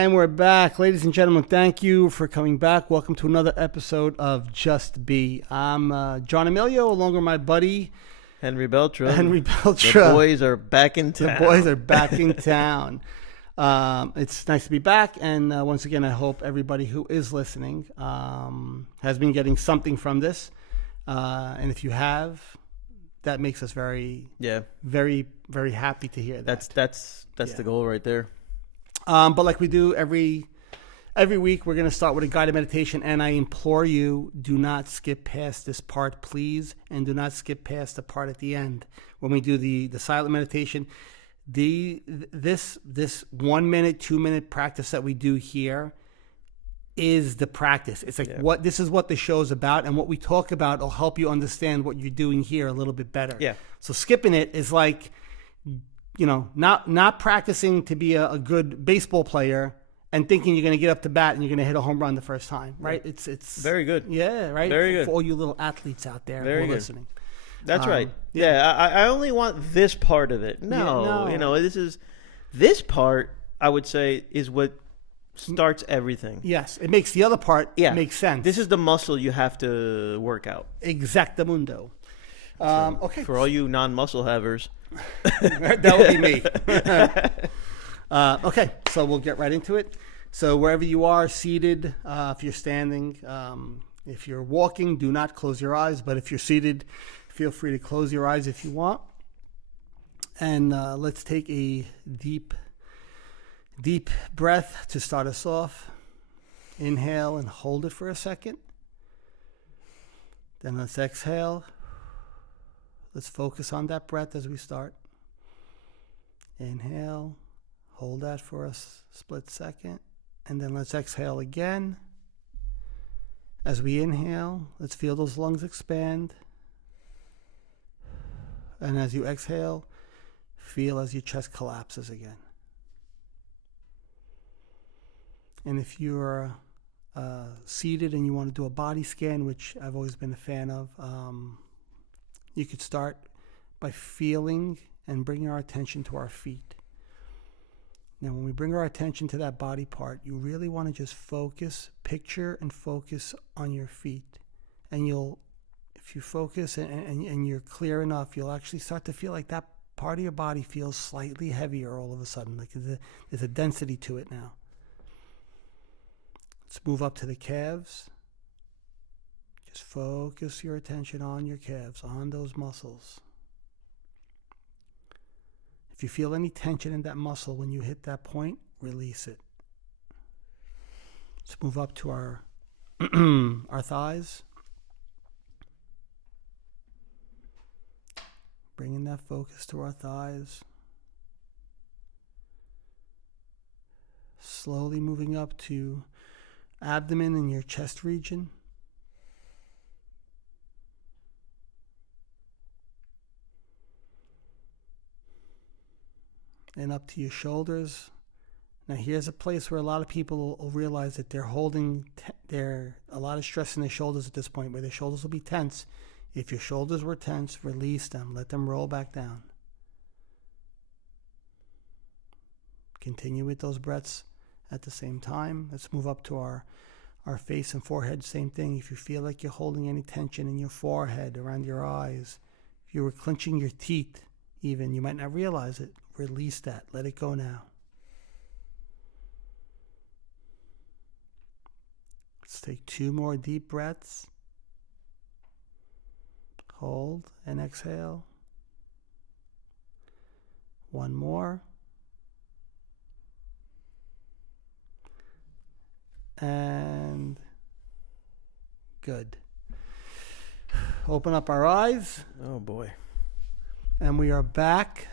And we're back. Ladies and gentlemen, thank you for coming back. Welcome to another episode of Just Be. I'm John Emilio, along with my buddy, Henry Beltra. The boys are back in town. The boys are back in town. It's nice to be back. And once again, I hope everybody who is listening has been getting something from this. And if you have, that makes us very, very, very happy to hear that. That's the goal right there. But like we do every week, we're going to start with a guided meditation, and I implore you, do not skip past this part, please, and do not skip past the part at the end when we do the silent meditation. This 1 minute, 2 minute practice that we do here is the practice. It's like this is what the show's about, and what we talk about will help you understand what you're doing here a little bit better. Yeah. So skipping it is like, not practicing to be a good baseball player and thinking you're going to get up to bat and you're going to hit a home run the first time, right? Yeah. It's very good. Yeah, right. Very good for all you little athletes out there who are listening. That's right. Yeah, I only want this part of it. No. This part, I would say, is what starts everything. Yes, it makes the other part make sense. This is the muscle you have to work out. Exactamundo. Okay. For all you non-muscle havers. That would be me. Okay, so we'll get right into it. So wherever you are, seated, if you're standing, if you're walking, do not close your eyes. But if you're seated, feel free to close your eyes if you want. And let's take a deep breath to start us off. Inhale and hold it for a second. Then let's exhale. Let's focus on that breath as we start. Inhale, hold that for a split second, and then let's exhale again. As we inhale, let's feel those lungs expand. And as you exhale, feel as your chest collapses again. And if you're seated and you want to do a body scan, which I've always been a fan of, you could start by feeling and bringing our attention to our feet. Now, when we bring our attention to that body part, you really want to just picture and focus on your feet. And if you focus and you're clear enough, you'll actually start to feel like that part of your body feels slightly heavier all of a sudden. Like there's a density to it now. Let's move up to the calves. Just focus your attention on your calves, on those muscles. If you feel any tension in that muscle when you hit that point, release it. Let's move up to our our thighs. Bringing that focus to our thighs. Slowly moving up to abdomen and your chest region. And up to your shoulders. Now here's a place where a lot of people will realize that they're holding a lot of stress in their shoulders at this point, where their shoulders will be tense. If your shoulders were tense, release them. Let them roll back down. Continue with those breaths at the same time. Let's move up to our face and forehead. Same thing. If you feel like you're holding any tension in your forehead, around your eyes, if you were clenching your teeth even, you might not realize it. Release that. Let it go now. Let's take 2 more deep breaths. Hold and exhale. 1 more. And good. Open up our eyes. Oh boy. And we are back.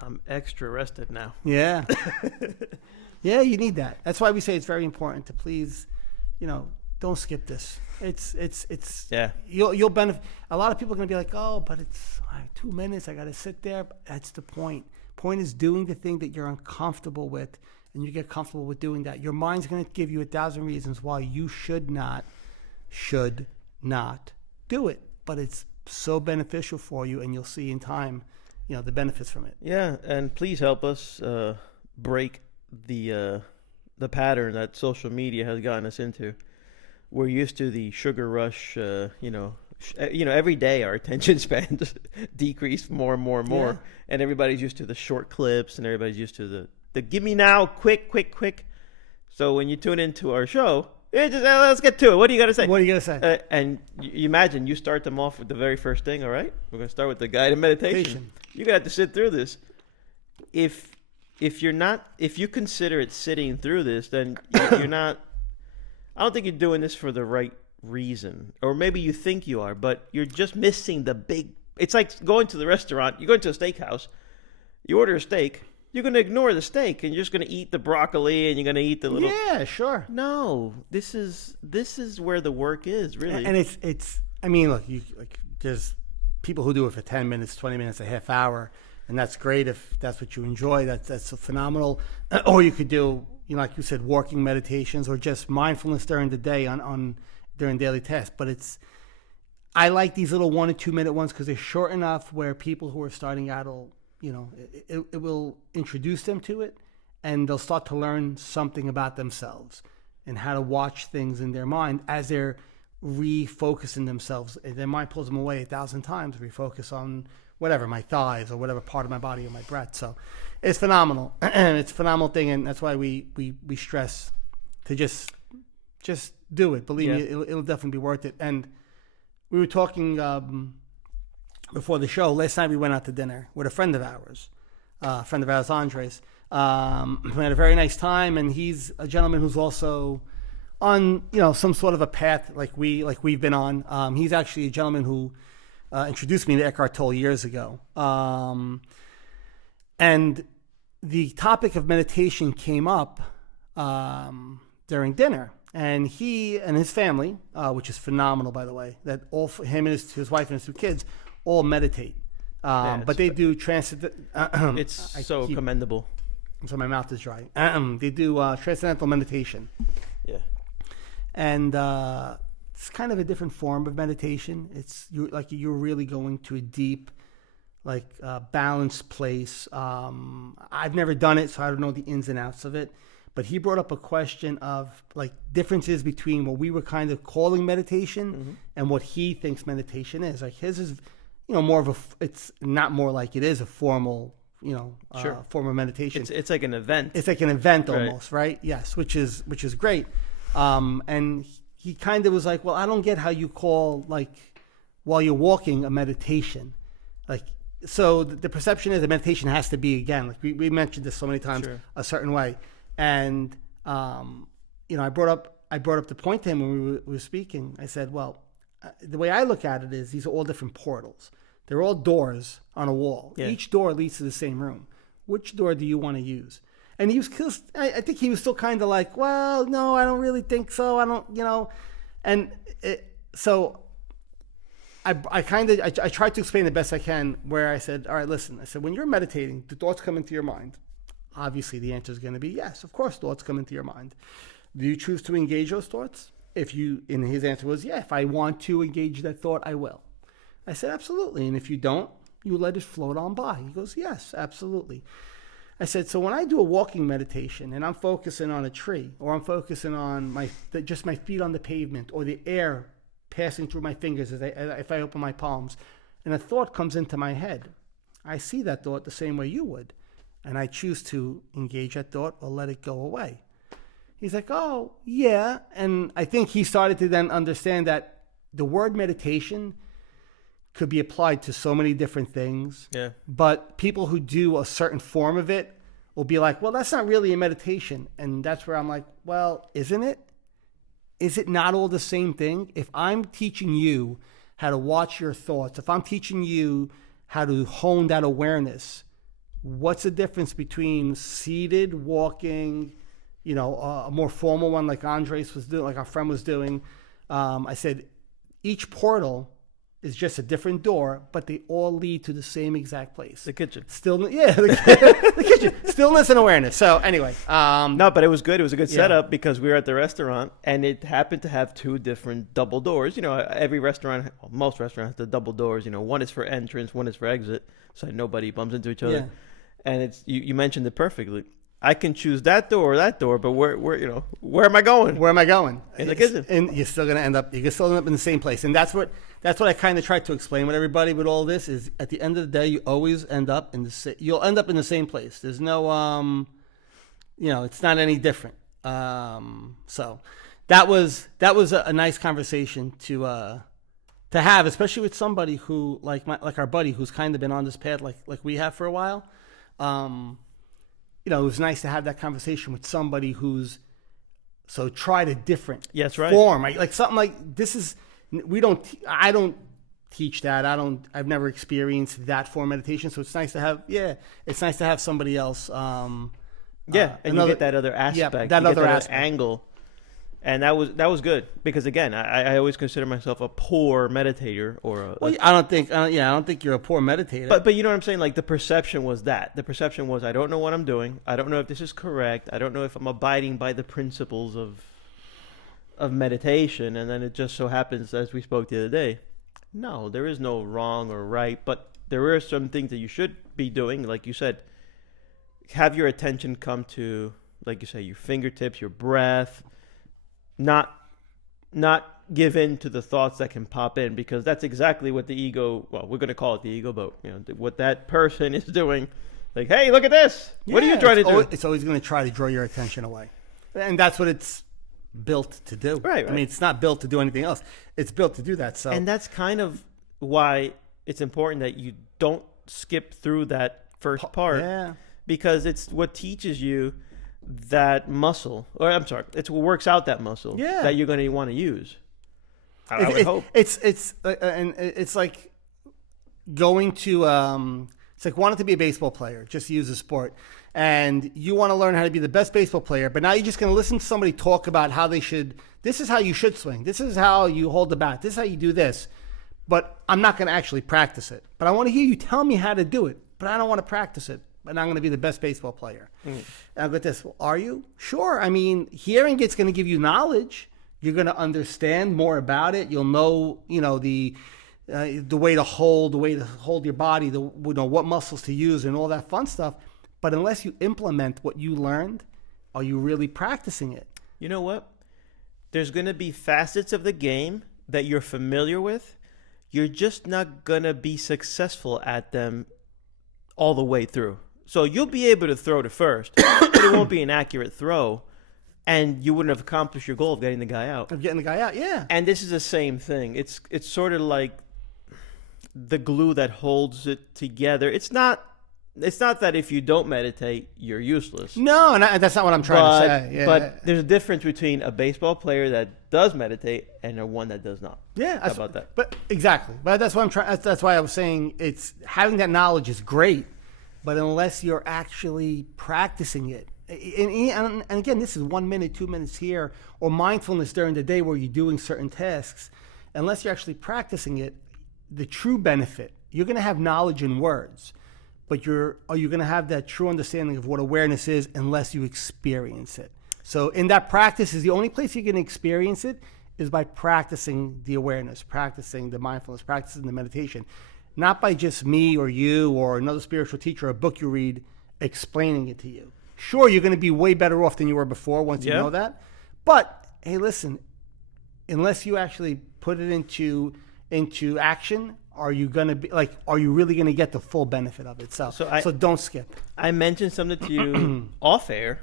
I'm extra rested now. Yeah. Yeah, you need that. That's why we say it's very important to please, don't skip this. It's yeah. You'll benefit. A lot of people are going to be like, oh, but it's 2 minutes. I got to sit there. But that's the point. Point is doing the thing that you're uncomfortable with, and you get comfortable with doing that. Your mind's going to give you 1,000 reasons why you should not do it. But it's so beneficial for you, and you'll see in time, the benefits from it. Yeah, and please help us break the the pattern that social media has gotten us into. We're used to the sugar rush, every day our attention spans decrease more and more and more. Yeah. And everybody's used to the short clips, and everybody's used to the give me now, quick, quick, quick. So when you tune into our show, let's get to it. What do you got to say? What are you going to say? And you imagine you start them off with the very first thing, all right? We're going to start with the guided meditation. You're going to have to sit through this. If you consider it sitting through this, then you're not, I don't think you're doing this for the right reason. Or maybe you think you are, but you're just missing the big, it's like going to the restaurant. You go into a steakhouse, you order a steak, you're going to ignore the steak and you're just going to eat the broccoli and you're going to eat the little. Yeah, sure. No, this is where the work is, really. And it's. I mean, look, there's people who do it for 10 minutes, 20 minutes, a half hour, and that's great if that's what you enjoy. That's phenomenal. Or you could do, like you said, walking meditations or just mindfulness during the day on during daily tasks. But I like these little 1 or 2 minute ones because they're short enough where people who are starting out will. It will introduce them to it, and they'll start to learn something about themselves and how to watch things in their mind as they're refocusing themselves. Their mind pulls them away 1,000 times, refocus on whatever, my thighs or whatever part of my body or my breath. So it's phenomenal. It's a phenomenal thing, and that's why we stress to just do it. Believe me, it'll definitely be worth it. And we were talking before the show. Last night we went out to dinner with a friend of ours, Andres. We had a very nice time, and he's a gentleman who's also on some sort of a path like we've been on. He's actually a gentleman who introduced me to Eckhart Tolle years ago, and the topic of meditation came up during dinner. And he and his family, which is phenomenal, by the way, that all him and his wife and his 2 kids all meditate, but they do it's so commendable. So my mouth is dry. They do transcendental meditation. Yeah, and it's kind of a different form of meditation. It's you're really going to a deep, balanced place. I've never done it, so I don't know the ins and outs of it. But he brought up a question of differences between what we were kind of calling meditation and what he thinks meditation is. His is, more of it's not more like it is a formal, form of meditation. It's like an event. It's like an event almost, right? Yes, which is great. And he kind of was like, well, I don't get how you call while you're walking a meditation. So the perception is that meditation has to be, again, we mentioned this so many times, a certain way. And I brought up the point to him when we were speaking. I said, well, the way I look at it is these are all different portals. They're all doors on a wall. Yeah. Each door leads to the same room. Which door do you want to use? And he was, I think he was still kind of like, well, no, I don't really think so. I don't, and so I tried to explain the best I can, where I said, all right, listen, I said, when you're meditating, the thoughts come into your mind. Obviously, the answer is going to be yes. Of course, thoughts come into your mind. Do you choose to engage those thoughts? And his answer was, yeah, if I want to engage that thought, I will. I said, absolutely. And if you don't, you let it float on by. He goes, yes, absolutely. I said, so when I do a walking meditation and I'm focusing on a tree, or I'm focusing on just my feet on the pavement, or the air passing through my fingers if I open my palms, and a thought comes into my head, I see that thought the same way you would. And I choose to engage that thought or let it go away. He's like, oh, yeah. And I think he started to then understand that the word meditation could be applied to so many different things. Yeah. But people who do a certain form of it will be like, well, that's not really a meditation. And that's where I'm like, well, isn't it? Is it not all the same thing? If I'm teaching you how to watch your thoughts, if I'm teaching you how to hone that awareness, what's the difference between seated, walking, a more formal one like Andres was doing, like our friend was doing? I said, each portal is just a different door, but they all lead to the same exact place. The kitchen. The kitchen. Stillness and awareness. So anyway. No, but it was good. It was a good setup because we were at the restaurant and it happened to have 2 different double doors. Every restaurant, most restaurants have the double doors. One is for entrance, one is for exit, so nobody bumps into each other. Yeah. And you mentioned it perfectly. I can choose that door or that door, but where am I going? Where am I going? And like, isn't? And you're still gonna end up in the same place. And that's what I kind of tried to explain with everybody with all this is at the end of the day, you always end up you'll end up in the same place. There's no it's not any different. So that was a nice conversation to have, especially with somebody who like our buddy who's kind of been on this path like we have for a while. It was nice to have that conversation with somebody who's tried a different form, right? Like something like this is I don't teach that. I've never experienced that form of meditation. So it's nice to have somebody else. And you get that other aspect, that other angle. And that was good because again, I always consider myself a poor meditator I don't think you're a poor meditator. But you know what I'm saying? Like the perception was I don't know what I'm doing. I don't know if this is correct. I don't know if I'm abiding by the principles of meditation. And then it just so happens, as we spoke the other day, no, there is no wrong or right, but there are some things that you should be doing. Like you said, have your attention come to, like you say, your fingertips, your breath. Not give in to the thoughts that can pop in, because that's exactly what the ego, well, we're going to call it the ego boat, what that person is doing. Like, hey, look at this. What are you trying to do? It's always going to try to draw your attention away. And that's what it's built to do. Right. I mean, it's not built to do anything else. It's built to do that. So, and that's kind of why it's important that you don't skip through that first part. Yeah. Because it's what teaches you that muscle, or I'm sorry, it's what works out that muscle that you're going to want to use. I would hope. It's like going to it's like wanting to be a baseball player, just to use a sport, and you want to learn how to be the best baseball player, but now you're just going to listen to somebody talk about how they should. This is how you should swing. This is how you hold the bat. This is how you do this. But I'm not going to actually practice it. But I want to hear you tell me how to do it. But I don't want to practice it. And I'm going to be the best baseball player. And I'll get this. Well, are you? Sure. I mean, hearing it's going to give you knowledge. You're going to understand more about it. You'll know, the way to hold your body, what muscles to use and all that fun stuff. But unless you implement what you learned, are you really practicing it? You know what? There's going to be facets of the game that you're familiar with. You're just not going to be successful at them all the way through. So you'll be able to throw to first, but it won't be an accurate throw, and you wouldn't have accomplished your goal of getting the guy out. Yeah. And this is the same thing. It's sort of like the glue that holds it together. It's not that if you don't meditate, you're useless. No, that's not what I'm trying to say. Yeah. But there's a difference between a baseball player that does meditate and one that does not. Yeah, how about that? But exactly. But that's what I'm trying. That's why I was saying it's having that knowledge is great, but unless you're actually practicing it, and again, this is 1 minute, 2 minutes here, or mindfulness during the day where you're doing certain tasks. Unless you're actually practicing it, the true benefit, you're going to have knowledge in words. But are you going to have that true understanding of what awareness is unless you experience it? So in that practice is the only place you're going to experience it is by practicing the awareness, practicing the mindfulness, practicing the meditation. Not by just me or you or another spiritual teacher or a book you read explaining it to you. Sure, you're going to be way better off than you were before once you know that. But, hey, listen, unless you actually put it into action, are you really going to get the full benefit of it? So don't skip. I mentioned something to you offline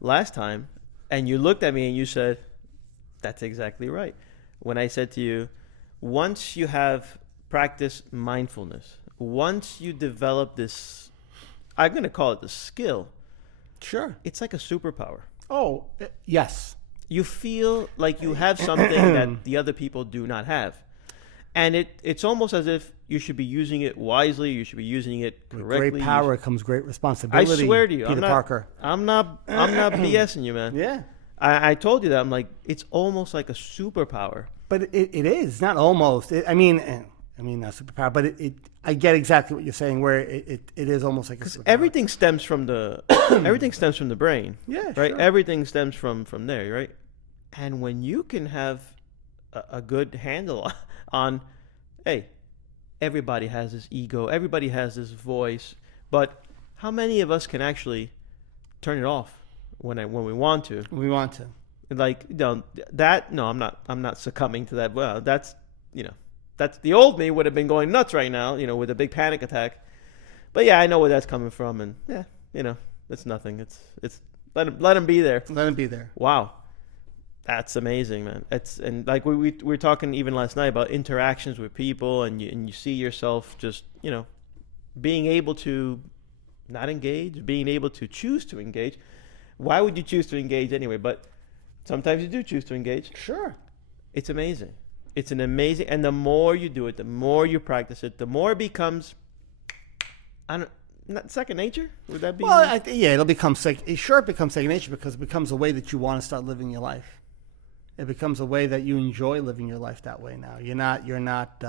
last time, and you looked at me and you said, that's exactly right. When I said to you, once you have practiced mindfulness, once you develop this, I'm going to call it the skill. Sure. It's like a superpower. Oh, yes. You feel like you have something that the other people do not have. And it's almost as if you should be using it wisely. You should be using it correctly. With great power comes great responsibility. I swear to you, Peter Parker. I'm not BSing you, man. Yeah. I told you that. I'm like, it's almost like a superpower. But it is not almost. I mean, not superpower. But I get exactly what you're saying. Where it is almost like a superpower. Everything stems from the brain. Yeah. Right. Sure. Everything stems from there. Right. And when you can have a good handle on, hey, everybody has this ego. Everybody has this voice. But how many of us can actually turn it off when we want to? We want to. Like, I'm not succumbing to that. Well, that's the old me would have been going nuts right now, with a big panic attack. But yeah, I know where that's coming from, and it's nothing. It's let him be there. Let him be there. Wow. That's amazing, man. And like we were talking even last night about interactions with people, and you see yourself just, being able to not engage, being able to choose to engage. Why would you choose to engage anyway? But sometimes you do choose to engage. Sure. It's amazing. It's an amazing, and the more you do it, the more you practice it, the more it becomes, not second nature. Would that be? Well, it'll become it becomes second nature because it becomes a way that you want to start living your life. It becomes a way that you enjoy living your life that way now. You're not.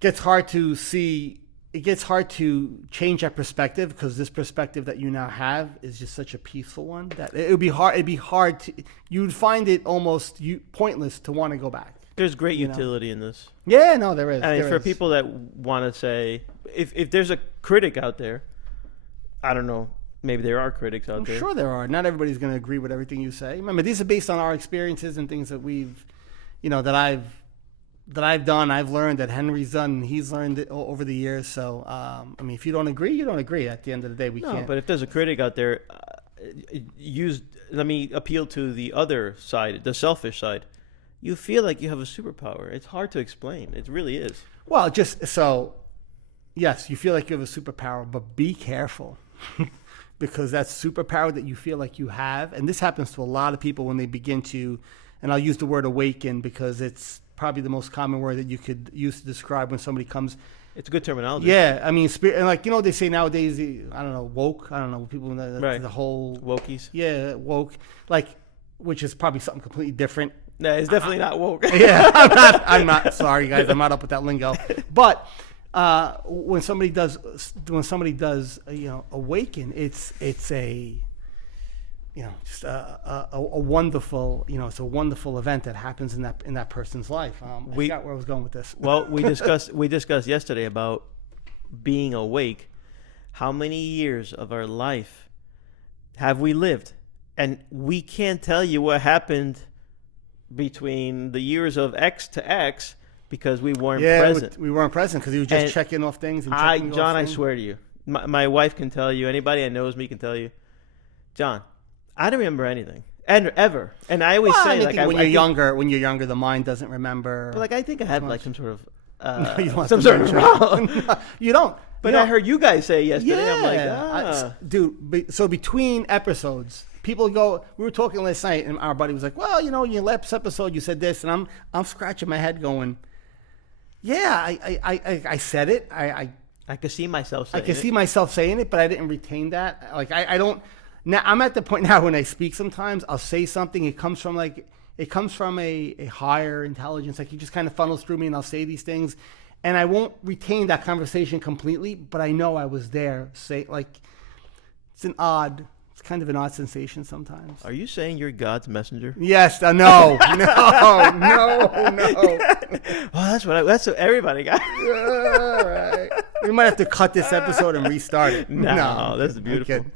Gets hard to see. It gets hard to change that perspective because this perspective that you now have is just such a peaceful one that it would be hard. It'd be hard to. You'd find it almost pointless to want to go back. There's great utility in this. Yeah, no, there is. I mean, for people that want to say, if there's a critic out there, I don't know. Maybe there are critics out there. I'm sure there are. Not everybody's going to agree with everything you say. Remember, these are based on our experiences and things that we've, that I've done, I've learned, that Henry's done, and he's learned it over the years. So, if you don't agree, you don't agree. At the end of the day, we can't. But if there's a critic out there, let me appeal to the other side, the selfish side. You feel like you have a superpower. It's hard to explain. It really is. Well, yes, you feel like you have a superpower, but be careful. Because that superpower that you feel like you have, and this happens to a lot of people when they begin to, and I'll use the word awaken because it's probably the most common word that you could use to describe when somebody comes. It's a good terminology. Yeah, I mean, and like, they say nowadays, I don't know, woke, I don't know, people, right. The whole. Wokies. Yeah, woke, which is probably something completely different. No, it's definitely not woke. Yeah, I'm not, sorry guys, I'm not up with that lingo. But when somebody does, awaken, it's a, just a wonderful, it's a wonderful event that happens in that person's life. I forgot where I was going with this. Well, we discussed yesterday about being awake. How many years of our life have we lived? And we can't tell you what happened between the years of X to X because we weren't present. We weren't present because he was just checking off things. And John, I swear to you, my wife can tell you, anybody that knows me can tell you, John, I don't remember anything, and ever. And I always say, when you're younger, the mind doesn't remember. But I think I have some sort of no, you don't. But I heard you guys say yesterday. Yeah. I'm like, dude. So between episodes, people go. We were talking last night, and our buddy was like, "Well, in your last episode, you said this," and I'm scratching my head, going, "Yeah, I said it. I could see myself saying it. I could see myself saying it, but I didn't retain that. I don't. Now I'm at the point now when I speak. Sometimes I'll say something. It comes from a higher intelligence. Like, it just kind of funnels through me, and I'll say these things, and I won't retain that conversation completely. But I know I was there. It's kind of an odd sensation sometimes. Are you saying you're God's messenger? Yes. No. Oh, that's what everybody got. All right. We might have to cut this episode and restart it. No, that's beautiful.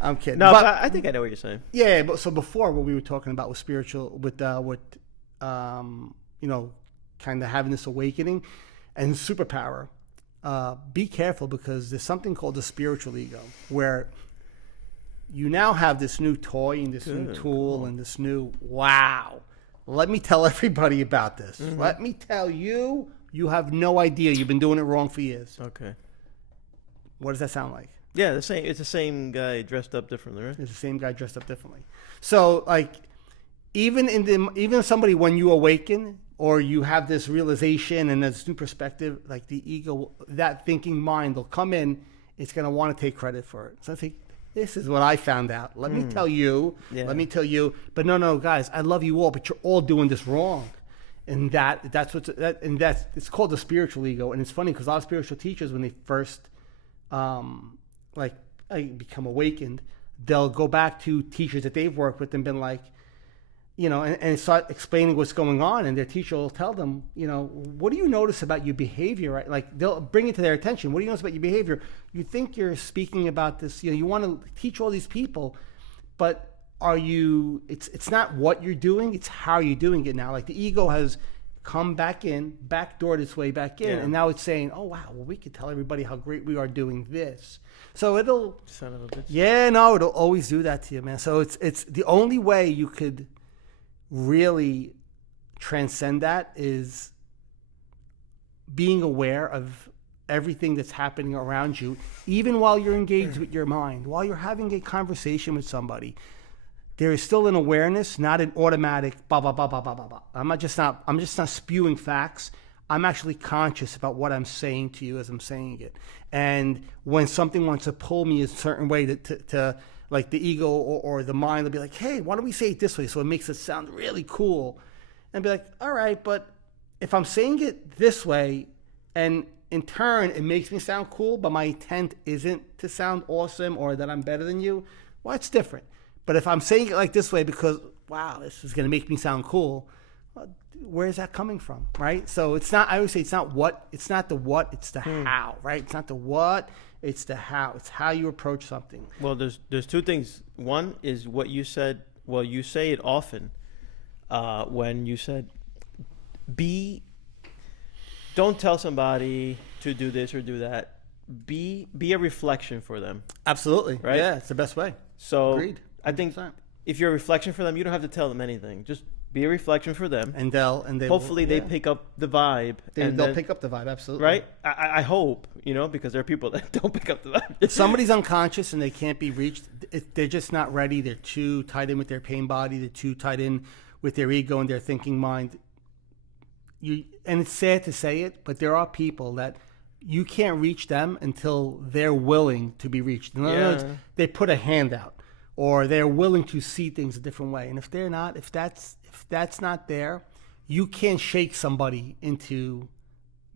I'm kidding. No, but I think I know what you're saying. Yeah, but so before, what we were talking about was spiritual, kind of having this awakening and superpower. Be careful, because there's something called the spiritual ego, where you now have this new toy and this new tool and this new, wow. Let me tell everybody about this. Mm-hmm. Let me tell you, you have no idea. You've been doing it wrong for years. Okay. What does that sound like? Yeah, it's the same guy dressed up differently, right? It's the same guy dressed up differently. So, even somebody, when you awaken or you have this realization and this new perspective, like the ego, that thinking mind will come in. It's going to want to take credit for it. So I think, this is what I found out. Let me tell you. Yeah. Let me tell you. But no, guys, I love you all, but you're all doing this wrong. And it's called the spiritual ego. And it's funny because a lot of spiritual teachers, when they first become awakened, they'll go back to teachers that they've worked with and been like, and start explaining what's going on, and their teacher will tell them, what do you notice about your behavior? Right? Like they'll bring it to their attention. What do you notice about your behavior? You think you're speaking about this, you want to teach all these people, but it's not what you're doing, it's how you're doing it now. Like the ego has come backdoored its way back in, and now it's saying, oh wow, well we could tell everybody how great we are doing this. So it'll, son of a bitch. Yeah, no, it'll always do that to you, man. So it's the only way you could really transcend that is being aware of everything that's happening around you, even while you're engaged with your mind, while you're having a conversation with somebody. There is still an awareness, not an automatic blah blah blah blah blah blah blah. I'm just not spewing facts. I'm actually conscious about what I'm saying to you as I'm saying it. And when something wants to pull me a certain way to like the ego or the mind will be like, hey, why don't we say it this way? So it makes it sound really cool. And be like, all right, but if I'm saying it this way and in turn it makes me sound cool, but my intent isn't to sound awesome or that I'm better than you, well, it's different. But if I'm saying it like this way because, wow, this is going to make me sound cool, well, where is that coming from, right? So it's not, I always say it's not the what, it's the how, right? It's not the what, it's the how. It's how you approach something. Well, there's two things. One is what you said. Well, you say it often when you said, don't tell somebody to do this or do that. Be a reflection for them. Absolutely. Right? Yeah, it's the best way. So Agreed. I think if you're a reflection for them, you don't have to tell them anything. Just be a reflection for them, and hopefully they pick up the vibe. They'll pick up the vibe, absolutely. Right? I hope, because there are people that don't pick up the vibe. If somebody's unconscious and they can't be reached, they're just not ready. They're too tied in with their pain body. They're too tied in with their ego and their thinking mind. And it's sad to say it, but there are people that you can't reach them until they're willing to be reached. In other words, they put a hand out, or they're willing to see things a different way. And if they're not, if that's not there, you can't shake somebody into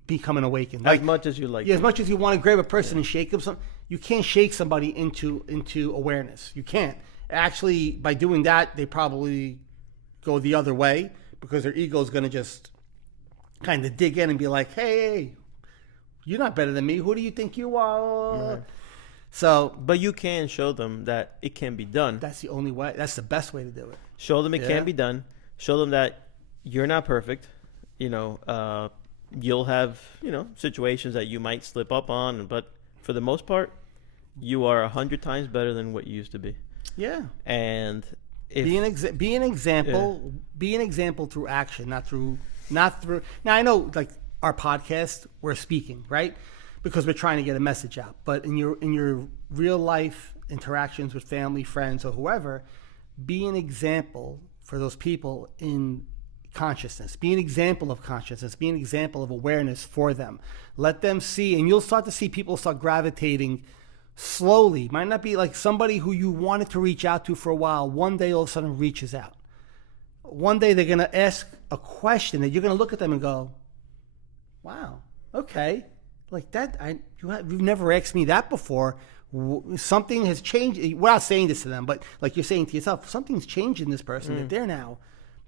becoming awakened. As much as you like. Yeah, as much as you want to grab a person and shake them, you can't shake somebody into awareness. You can't. Actually, by doing that, they probably go the other way because their ego is going to just kind of dig in and be like, hey, you're not better than me. Who do you think you are? Right. So, but you can show them that it can be done. That's the only way. That's the best way to do it. Show them it can be done. Show them that you're not perfect. You'll have, situations that you might slip up on, but for the most part, you are 100 times better than what you used to be. Yeah. And be an example. Yeah. Be an example through action, not through. Now I know, like our podcast, we're speaking, right? Because we're trying to get a message out. But in your real life interactions with family, friends, or whoever, be an example for those people in consciousness. Be an example of consciousness. Be an example of awareness for them. Let them see, and you'll start to see people start gravitating slowly. Might not be like somebody who you wanted to reach out to for a while. One day all of a sudden reaches out. One day they're going to ask a question that you're going to look at them and go, wow, okay. Like that, you've never asked me that before. Something has changed. Without saying this to them, but like you're saying to yourself, something's changed in this person that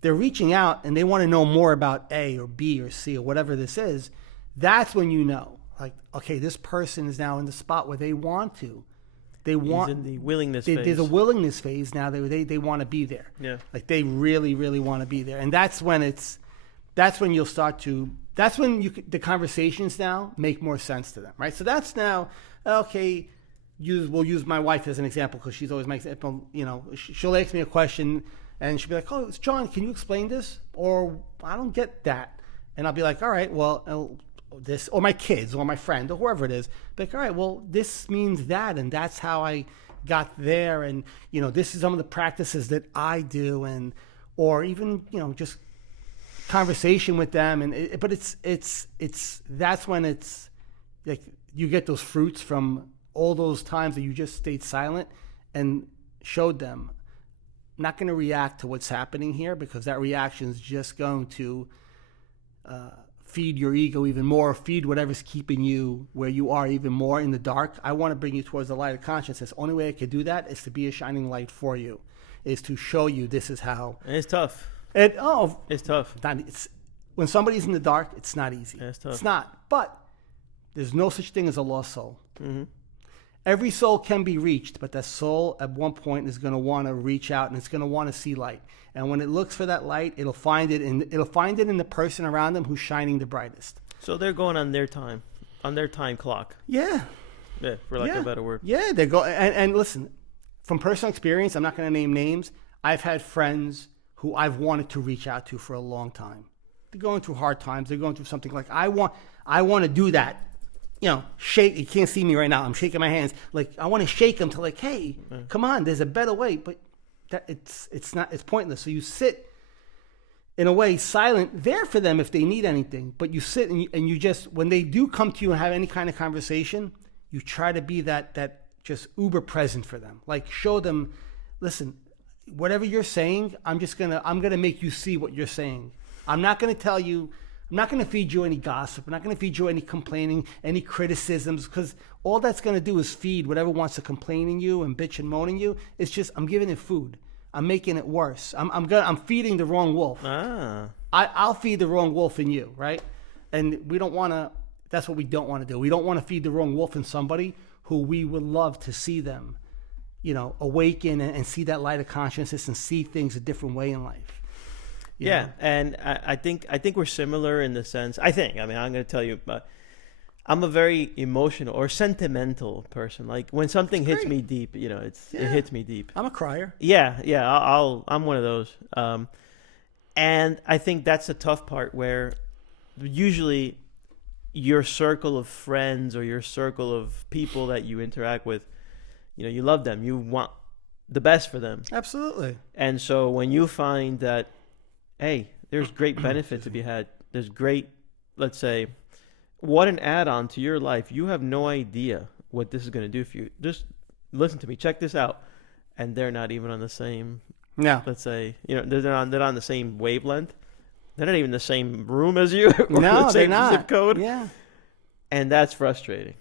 they're reaching out and they want to know more about A or B or C or whatever this is. That's when you know, like, okay, this person is now in the spot where they want to. He's in the willingness phase. There's a willingness phase now. They want to be there. Yeah. Like they really, really want to be there. And that's when you'll start to, the conversations now make more sense to them, right? So that's now, okay, we'll use my wife as an example because she's always my example. She'll ask me a question and she'll be like, oh, John, can you explain this? Or I don't get that. And I'll be like, all right, well, this, or my kids or my friend or whoever it is, be like, all right, well, this means that, and that's how I got there, and this is some of the practices that I do, and or even just conversation with them, but it's that's when it's like you get those fruits from all those times that you just stayed silent and showed them. Not going to react to what's happening here because that reaction is just going to feed your ego even more, feed whatever's keeping you where you are even more in the dark. I want to bring you towards the light of consciousness. The only way I could do that is to be a shining light for you. is to show you this is how. And it's tough. It's tough. When somebody's in the dark, it's not easy. Yeah, it's tough. It's not. But there's no such thing as a lost soul. Mm-hmm. Every soul can be reached, but that soul at one point is going to want to reach out and it's going to want to see light. And when it looks for that light, it'll find it in the person around them who's shining the brightest. So they're going on their time clock. Yeah. Yeah, for lack of a better word. Yeah, they go and listen, from personal experience, I'm not going to name names. I've had friends who I've wanted to reach out to for a long time. They're going through hard times. They're going through something like I want to do that. You know, shake. You can't see me right now. I'm shaking my hands. Like I want to shake them to like, hey, come on. There's a better way. But that it's pointless. So you sit in a way silent there for them if they need anything. But you sit and you just when they do come to you and have any kind of conversation, you try to be that just uber present for them. Like show them, listen, whatever you're saying, I'm gonna make you see what you're saying. I'm not gonna tell you. I'm not going to feed you any gossip. I'm not going to feed you any complaining, any criticisms, because all that's going to do is feed whatever wants to complain in you and bitch and moan in you. It's just I'm giving it food. I'm making it worse. I'm feeding the wrong wolf. I'll feed the wrong wolf in you, right? And we don't want to. That's what we don't want to do. We don't want to feed the wrong wolf in somebody who we would love to see them, awaken and see that light of consciousness and see things a different way in life. Yeah, and I think we're similar in the sense. I'm going to tell you, I'm a very emotional or sentimental person. Like when something hits me deep, it hits me deep. I'm a crier. Yeah, I'm one of those. And I think that's the tough part where usually your circle of friends or your circle of people that you interact with, you love them, you want the best for them. Absolutely. And so when you find that, hey, there's great benefit to be had. There's great, let's say, what an add-on to your life. You have no idea what this is going to do for you. Just listen to me. Check this out. And they're not even on the same, let's say, they're not on the same wavelength. They're not even in the same room as you. Or no, the same they're not. Zip code. Yeah. And that's frustrating.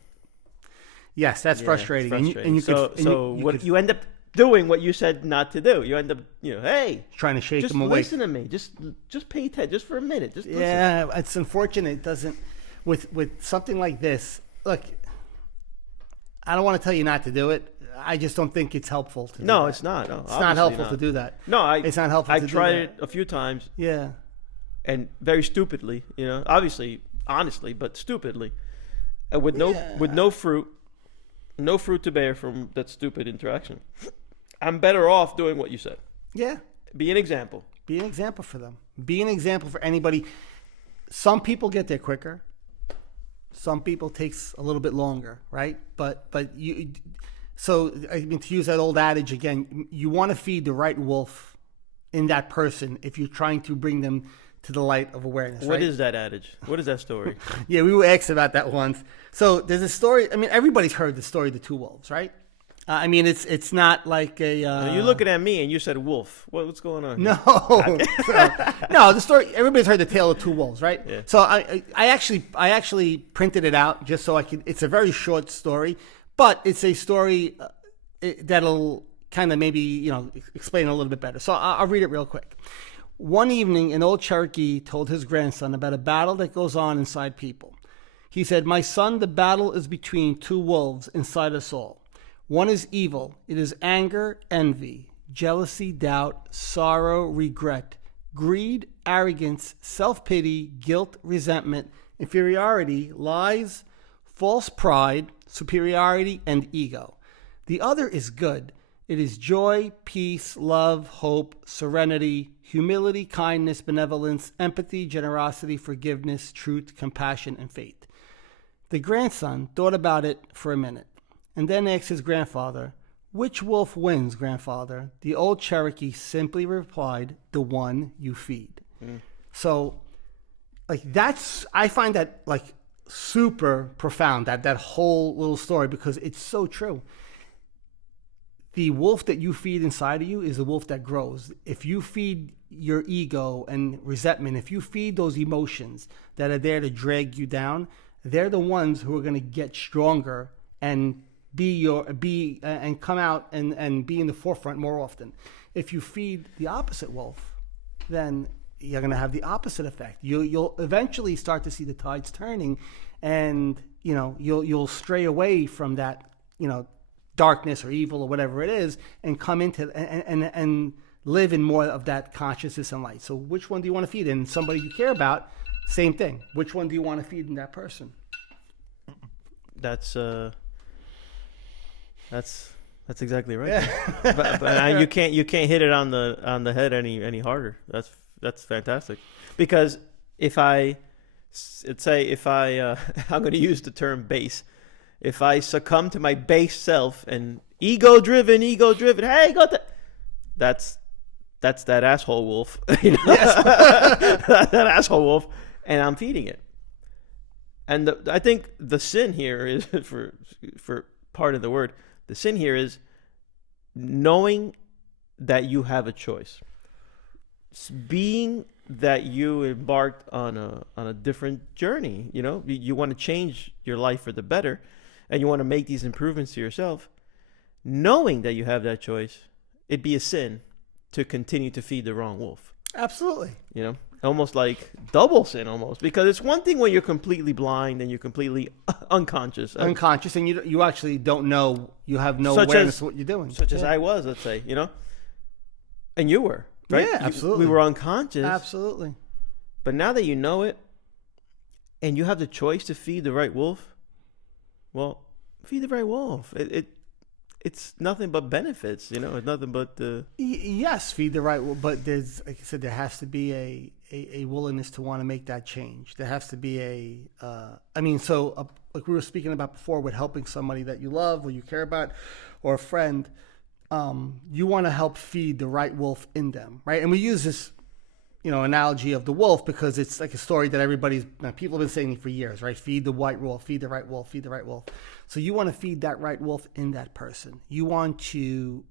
Yes, that's frustrating. It's frustrating. You end up doing what you said not to do. You end up, hey, trying to shake them awake. Just listen to me. Just pay attention, just for a minute. Just listen. Yeah, it's unfortunate. It doesn't with something like this. Look, I don't want to tell you not to do it. I just don't think it's helpful to do that. It's not. No, it's not helpful to do that. No, it's not helpful. I've tried it a few times. Yeah, and very stupidly. Obviously, honestly, but stupidly, with no fruit. No fruit to bear from that stupid interaction. I'm better off doing what you said. Yeah. Be an example. Be an example for them. Be an example for anybody. Some people get there quicker. Some people takes a little bit longer, right? But you. So to use that old adage again, you want to feed the right wolf in that person if you're trying to bring them to the light of awareness. What right? is that adage? What is that story? Yeah, we were asked about that once. So there's a story. I mean, everybody's heard the story of the two wolves, right? It's not like a. You're looking at me and you said wolf. What's going on here? No, the story. Everybody's heard the tale of two wolves, right? Yeah. So I actually printed it out just so I could. It's a very short story, but it's a story that'll kind of maybe explain it a little bit better. So I'll read it real quick. One evening, an old Cherokee told his grandson about a battle that goes on inside people. He said, "My son, the battle is between two wolves inside us all. One is evil. It is anger, envy, jealousy, doubt, sorrow, regret, greed, arrogance, self-pity, guilt, resentment, inferiority, lies, false pride, superiority, and ego. The other is good. It is joy, peace, love, hope, serenity, humility, kindness, benevolence, empathy, generosity, forgiveness, truth, compassion, and faith." The grandson thought about it for a minute and then asked his grandfather, "Which wolf wins, grandfather?" The old Cherokee simply replied, "The one you feed." So, I find that super profound, that whole little story, because it's so true. The wolf that you feed inside of you is the wolf that grows. If you feed your ego and resentment, if you feed those emotions that are there to drag you down, they're the ones who are going to get stronger and come out and be in the forefront more often. If you feed the opposite wolf, then you're going to have the opposite effect. You'll eventually start to see the tides turning, and you'll stray away from that darkness or evil or whatever it is, and come into and live in more of that consciousness and light. So which one do you want to feed in? Somebody you care about, same thing. Which one do you want to feed in that person? That's exactly right. Yeah. but you can't hit it on the head any harder. That's fantastic. Because if I'm going to use the term base. If I succumb to my base self and ego driven, hey, that's that asshole wolf. That asshole wolf, and I'm feeding it. And I think the sin here is for part of the word. The sin here is knowing that you have a choice. Being that you embarked on a different journey, you want to change your life for the better, and you want to make these improvements to yourself. Knowing that you have that choice, it'd be a sin to continue to feed the wrong wolf. Absolutely. Almost like double sin, almost, because it's one thing when you're completely blind and you're completely unconscious, and you actually don't know, you have no awareness of what you're doing, such as I was, let's say, and you were. Right? Yeah, absolutely. We were unconscious. Absolutely. But now that you know it, and you have the choice to feed the right wolf, well, feed the right wolf. It's nothing but benefits. It's nothing but yes, feed the right wolf. But there's, like I said, there has to be a willingness to want to make that change. There has to be like we were speaking about before, with helping somebody that you love or you care about, or a friend. You want to help feed the right wolf in them, right? And we use this, analogy of the wolf because it's like a story that people have been saying for years, right? Feed the white wolf, feed the right wolf, feed the right wolf. So you want to feed that right wolf in that person. You want to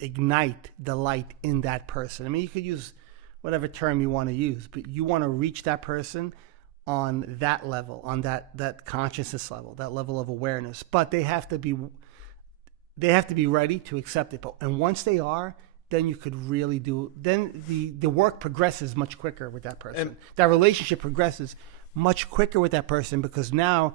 ignite the light in that person. I mean, you could use whatever term you want to use, but you want to reach that person on that level, on that consciousness level, that level of awareness. But they have to be ready to accept it. And once they are, then you could really then the work progresses much quicker with that person. That relationship progresses much quicker with that person, because now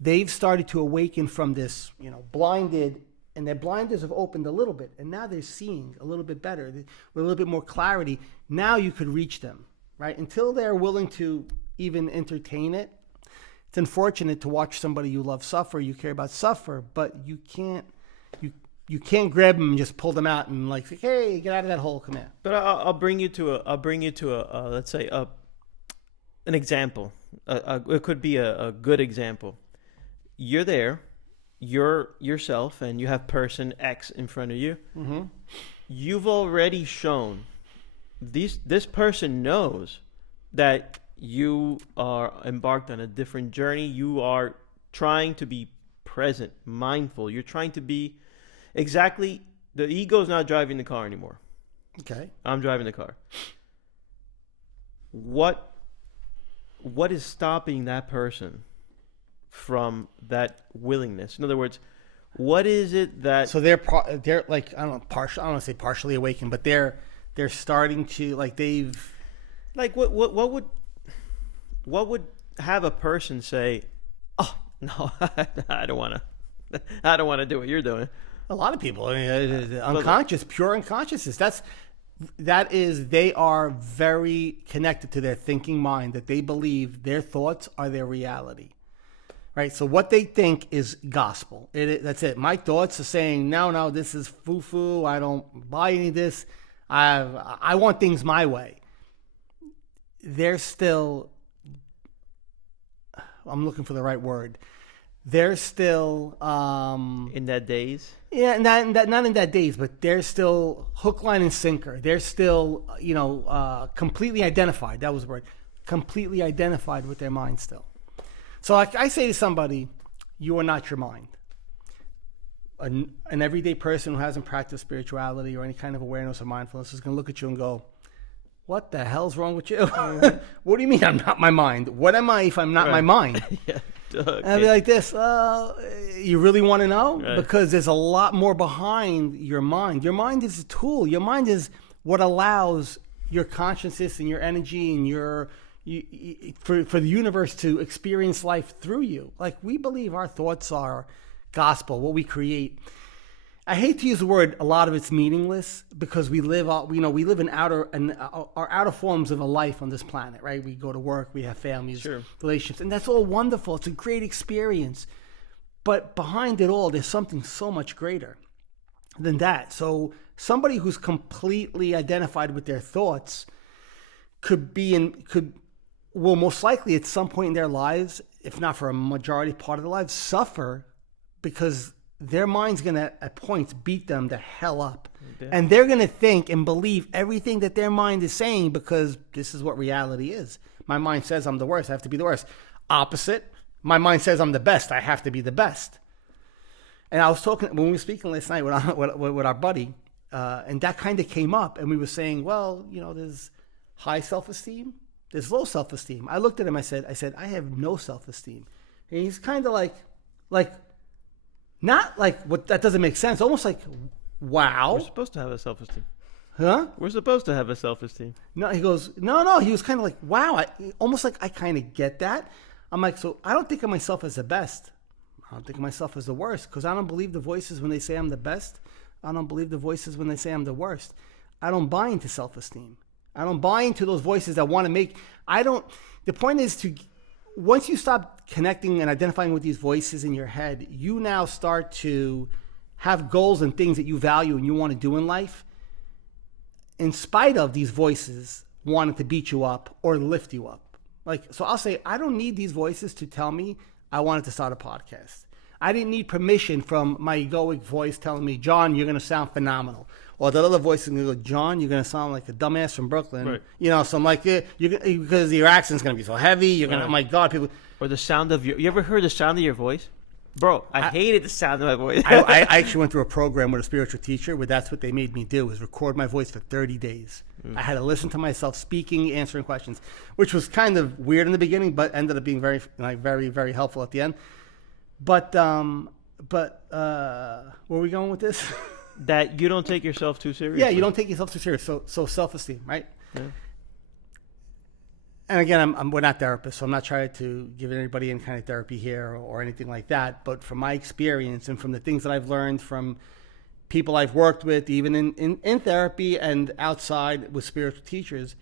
they've started to awaken from this, blinded, and their blinders have opened a little bit. And now they're seeing a little bit better, with a little bit more clarity. Now you could reach them, right? Until they're willing to even entertain it. It's unfortunate to watch somebody you love suffer, you care about suffer, but you can't grab them and just pull them out and like, hey, get out of that hole, come here. But I'll bring you to a let's say an example. It could be a good example. You're there, you're yourself, and you have person X in front of you. Mm-hmm. You've already shown this person knows that you are embarked on a different journey. You are trying to be present, mindful. You're trying to be exactly, the ego's not driving the car anymore. Okay. I'm driving the car. What is stopping that person from that willingness? In other words, what is it that... So they're like, I don't want to say partially awakened, but they're starting to, like, they've... Like, what would have a person say, oh, no, I don't want to do what you're doing? A lot of people, unconscious, pure unconsciousness. They are very connected to their thinking mind, that they believe their thoughts are their reality, right? So what they think is gospel. That's it. My thoughts are saying, no, this is foo-foo. I don't buy any of this. I want things my way. They're still, I'm looking for the right word. They're still in that daze. Yeah, not in that daze, but they're still hook, line, and sinker. They're still, completely identified. That was the word. Completely identified with their mind still. So, like I say to somebody, you are not your mind. An everyday person who hasn't practiced spirituality or any kind of awareness or mindfulness is going to look at you and go, "What the hell's wrong with you? What do you mean I'm not my mind? What am I if I'm not my mind?" Yeah. Okay. And I'd be like this, you really want to know? Right. Because there's a lot more behind your mind. Your mind is a tool. Your mind is what allows your consciousness and your energy and for the universe to experience life through you. Like, we believe our thoughts are gospel, what we create. I hate to use the word, a lot of it's meaningless, because we live in our outer forms of a life on this planet, right? We go to work, we have families, Sure. relationships, and that's all wonderful. It's a great experience. But behind it all, there's something so much greater than that. So somebody who's completely identified with their thoughts will most likely at some point in their lives, if not for a majority part of their lives, suffer because their mind's going to, at points, beat them the hell up. Yeah. And they're going to think and believe everything that their mind is saying, because this is what reality is. My mind says I'm the worst. I have to be the worst. Opposite, my mind says I'm the best. I have to be the best. And I was talking, when we were speaking last night with our buddy, and that kind of came up, and we were saying, well, there's high self-esteem, there's low self-esteem. I looked at him, I said, I have no self-esteem. And he's kind of like, not like, what, that doesn't make sense. Almost like, wow. We're supposed to have a self-esteem. Huh? We're supposed to have a self-esteem. No, he goes, no. He was kind of like, wow. Almost like I kind of get that. I'm like, so I don't think of myself as the best. I don't think of myself as the worst, because I don't believe the voices when they say I'm the best. I don't believe the voices when they say I'm the worst. I don't buy into self-esteem. I don't buy into those voices that want to make, the point is once you stop connecting and identifying with these voices in your head, you now start to have goals and things that you value and you want to do in life, in spite of these voices wanting to beat you up or lift you up. So I'll say, I don't need these voices to tell me I wanted to start a podcast. I didn't need permission from my egoic voice telling me, John, you're going to sound phenomenal. Or the other voice is going to go, John, you're going to sound like a dumbass from Brooklyn. Right. So I'm like, because your accent's going to be so heavy. You're going to, oh my God, people. Or the sound of you ever heard the sound of your voice? Bro, I hated the sound of my voice. I actually went through a program with a spiritual teacher where that's what they made me do, was record my voice for 30 days. I had to listen to myself speaking, answering questions, which was kind of weird in the beginning, but ended up being very, very, very helpful at the end. But where are we going with this? That you don't take yourself too seriously. Yeah, you don't take yourself too serious. So self-esteem, right? Yeah. And again, we're not therapists, so I'm not trying to give anybody any kind of therapy here or anything like that. But from my experience and from the things that I've learned from people I've worked with, even in therapy and outside with spiritual teachers,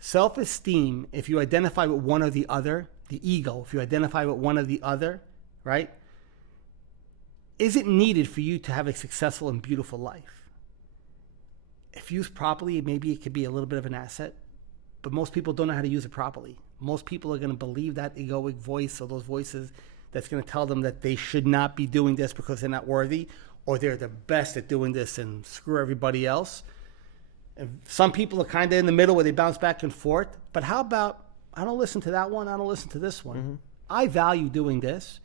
self-esteem, if you identify with one or the other, the ego, if you identify with one or the other, right, isn't needed for you to have a successful and beautiful life. If used properly, maybe it could be a little bit of an asset, but most people don't know how to use it properly. Most people are going to believe that egoic voice or those voices that's going to tell them that they should not be doing this because they're not worthy, or they're the best at doing this and screw everybody else. And some people are kind of in the middle where they bounce back and forth. But how about, I don't listen to that one, I don't listen to this one. Mm-hmm. I value doing this.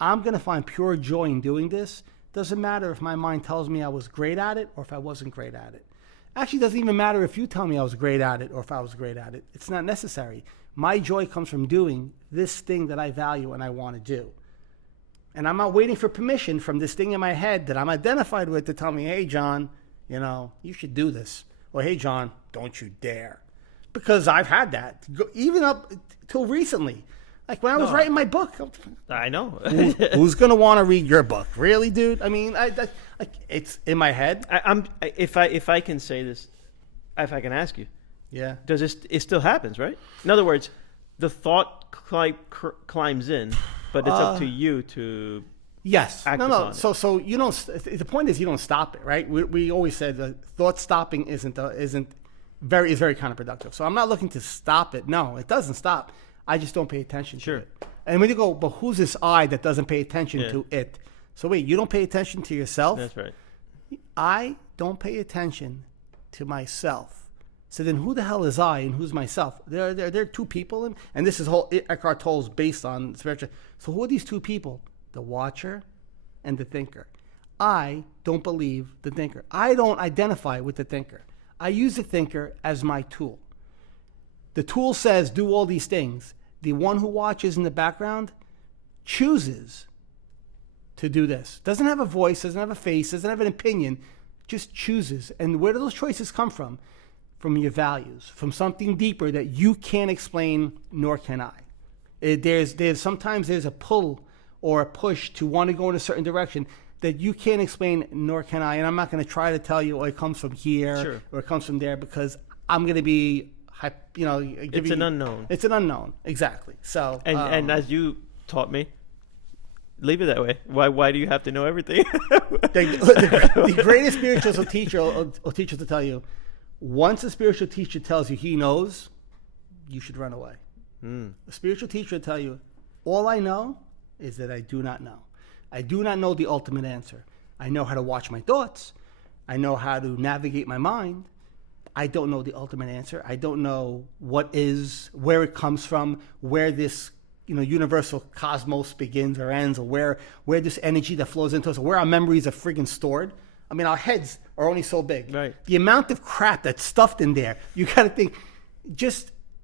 I'm going to find pure joy in doing this. Doesn't matter if my mind tells me I was great at it or if I wasn't great at it. Actually, doesn't even matter if you tell me I was great at it or if I was great at it. It's not necessary. My joy comes from doing this thing that I value and I want to do. And I'm not waiting for permission from this thing in my head that I'm identified with to tell me, hey, John, you should do this. Or, hey, John, don't you dare. Because I've had that, even up till recently. Like when I was writing my book. I know. Who's going to want to read your book? Really, dude? I mean, it's in my head. If I can say this, if I can ask you. Yeah. It still happens, right? In other words, the thought climbs in, but it's up to you to Yes. act No. upon it. So you don't, the point is you don't stop it, right? We always said that thought stopping is very counterproductive. So I'm not looking to stop it. No, it doesn't stop. I just don't pay attention to it. And when you go, but who's this I that doesn't pay attention to it? So wait, you don't pay attention to yourself? That's right. I don't pay attention to myself. So then who the hell is I and who's myself? There are two people, and this is whole Eckhart Tolle's based on spiritual. So who are these two people? The watcher and the thinker. I don't believe the thinker. I don't identify with the thinker. I use the thinker as my tool. The tool says do all these things. The one who watches in the background chooses to do this. Doesn't have a voice, doesn't have a face, doesn't have an opinion, just chooses. And where do those choices come from? From your values, from something deeper that you can't explain, nor can I. Sometimes there's a pull or a push to want to go in a certain direction that you can't explain, nor can I. And I'm not going to try to tell you, it comes from here or it comes from there, because I'm going to be, it's an unknown. It's an unknown, exactly. So, and as you taught me, leave it that way. Why do you have to know everything? the greatest spiritual teacher will teach us to tell you, once a spiritual teacher tells you he knows, you should run away. A spiritual teacher will tell you, all I know is that I do not know. I do not know the ultimate answer. I know how to watch my thoughts. I know how to navigate my mind. I don't know the ultimate answer. I don't know what is, where it comes from, where this universal cosmos begins or ends, or where this energy that flows into us, or where our memories are friggin' stored. I mean, our heads are only so big. Right. The amount of crap that's stuffed in there, you got to think,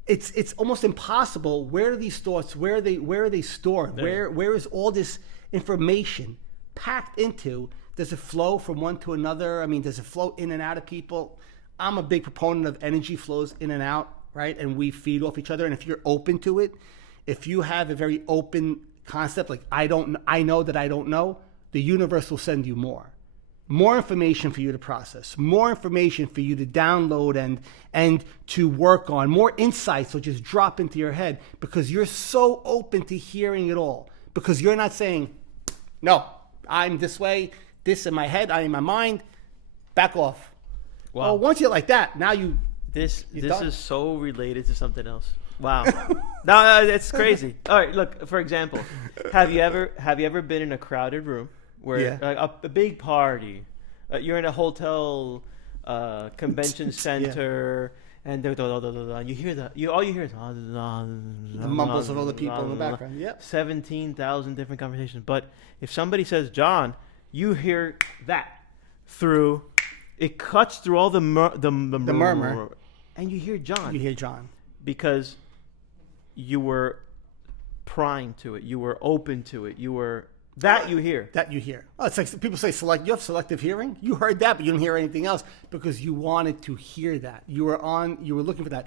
it's almost impossible. Where are these thoughts? Where are they stored? Where is all this information packed into? Does it flow from one to another? I mean, does it flow in and out of people? I'm a big proponent of energy flows in and out, right? And we feed off each other. And if you're open to it, if you have a very open concept, like I know that I don't know, the universe will send you more information for you to process, more information for you to download and to work on, more insights will just drop into your head, because you're so open to hearing it all, because you're not saying, no, I'm this way, this in my head, I in my mind, back off. Wow. Well, once you're like that, now this is so related to something else. Wow. No, it's crazy. All right, look, for example, have you ever been in a crowded room where a big party, you're in a hotel convention center, and you hear all you hear is the mumbles of other people in the background. Yep. 17,000 different conversations. But if somebody says John, you hear that through. It cuts through all the murmur, and you hear John. You hear John because you were primed to it. You were open to it. You were you hear. That you hear. Oh, it's like people say you have selective hearing. You heard that, but you didn't hear anything else because you wanted to hear that. You were looking for that.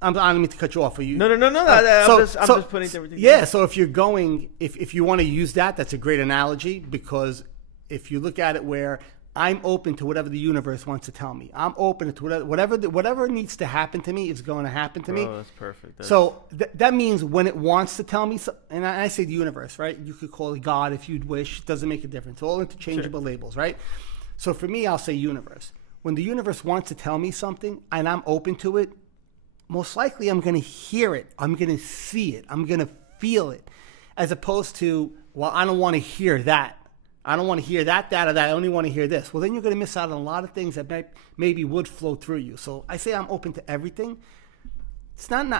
I don't mean to cut you off. No. I'm just putting everything. Yeah. So if you're going, if you want to use that, that's a great analogy, because if you look at it where I'm open to whatever the universe wants to tell me. I'm open to whatever needs to happen to me is going to happen to me. Oh, that's perfect. So that means when it wants to tell me, and I say the universe, right? You could call it God if you'd wish. It doesn't make a difference. All interchangeable labels, right? So for me, I'll say universe. When the universe wants to tell me something and I'm open to it, most likely I'm going to hear it. I'm going to see it. I'm going to feel it. As opposed to, well, I don't want to hear that. I don't want to hear that or that. I only want to hear this. Well, then you're going to miss out on a lot of things that maybe would flow through you. So I say I'm open to everything. It's not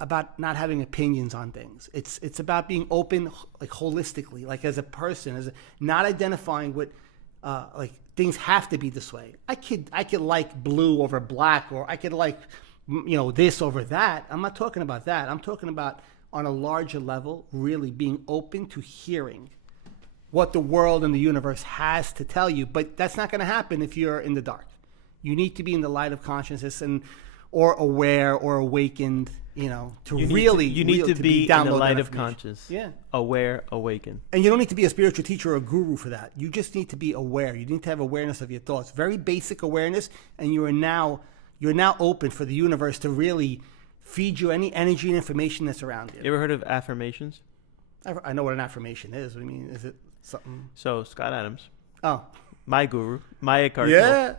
about not having opinions on things. It's about being open, like holistically, like as a person, not identifying with like things have to be this way. I could like blue over black, or I could like this over that. I'm not talking about that. I'm talking about on a larger level, really being open to hearing what the world and the universe has to tell you. But that's not going to happen if you're in the dark. You need to be in the light of consciousness or aware or awakened, to you need to be in the light of conscious. Yeah. Aware, awakened. And you don't need to be a spiritual teacher or a guru for that. You just need to be aware. You need to have awareness of your thoughts. Very basic awareness, and you're now open for the universe to really feed you any energy and information that's around you. You ever heard of affirmations? I know what an affirmation is. What do you mean? Is it something? So Scott Adams, my guru, my Eckhart. Yeah.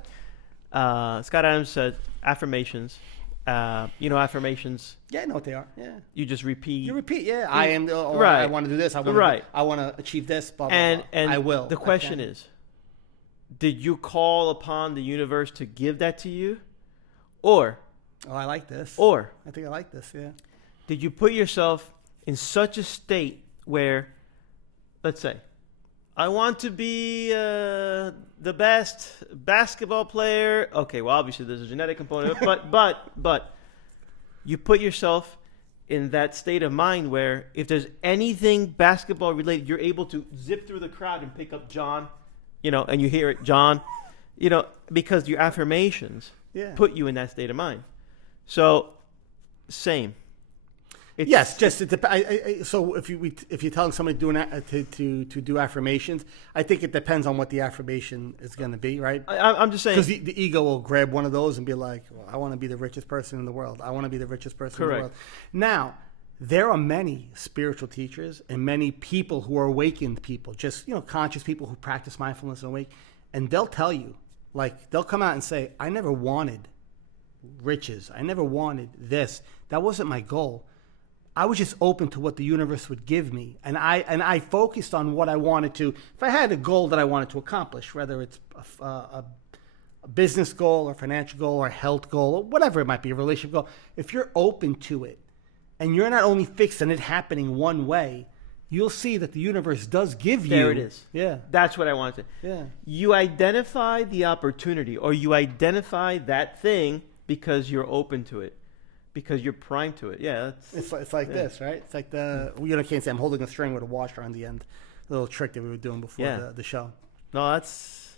Scott Adams said affirmations. Affirmations. Yeah, I know what they are. Yeah. You just repeat. You repeat. Yeah. I am. Right. I want to do this. I want to achieve this. Blah, blah, and blah. I will. The question is, did you call upon the universe to give that to you, or? Oh, I like this. Or I think I like this. Yeah. Did you put yourself in such a state where, let's say, I want to be the best basketball player. Okay, well, obviously there's a genetic component, but you put yourself in that state of mind where if there's anything basketball related, you're able to zip through the crowd and pick up John, and you hear it, John, because your affirmations put you in that state of mind. So, same. Yes, just so if you're telling somebody to do affirmations, I think it depends on what the affirmation is going to be, right? I'm just saying, because the ego will grab one of those and be like, well, I want to be the richest person in the world. I want to be the richest person in the world. Now, there are many spiritual teachers and many people who are awakened people, just conscious people who practice mindfulness and awake, and they'll tell you, like they'll come out and say, I never wanted riches. I never wanted this. That wasn't my goal. I was just open to what the universe would give me, and I focused on what I wanted to. If I had a goal that I wanted to accomplish, whether it's a business goal or financial goal or a health goal or whatever it might be, a relationship goal, if you're open to it and you're not only fixed on it happening one way, you'll see that the universe does give you. There it is. Yeah. That's what I wanted. Yeah. You identify the opportunity, or you identify that thing because you're open to it. Because you're primed to it. Yeah. It's like this, right? It's like can't say I'm holding a string with a washer on the end. The little trick that we were doing before the show. No, that's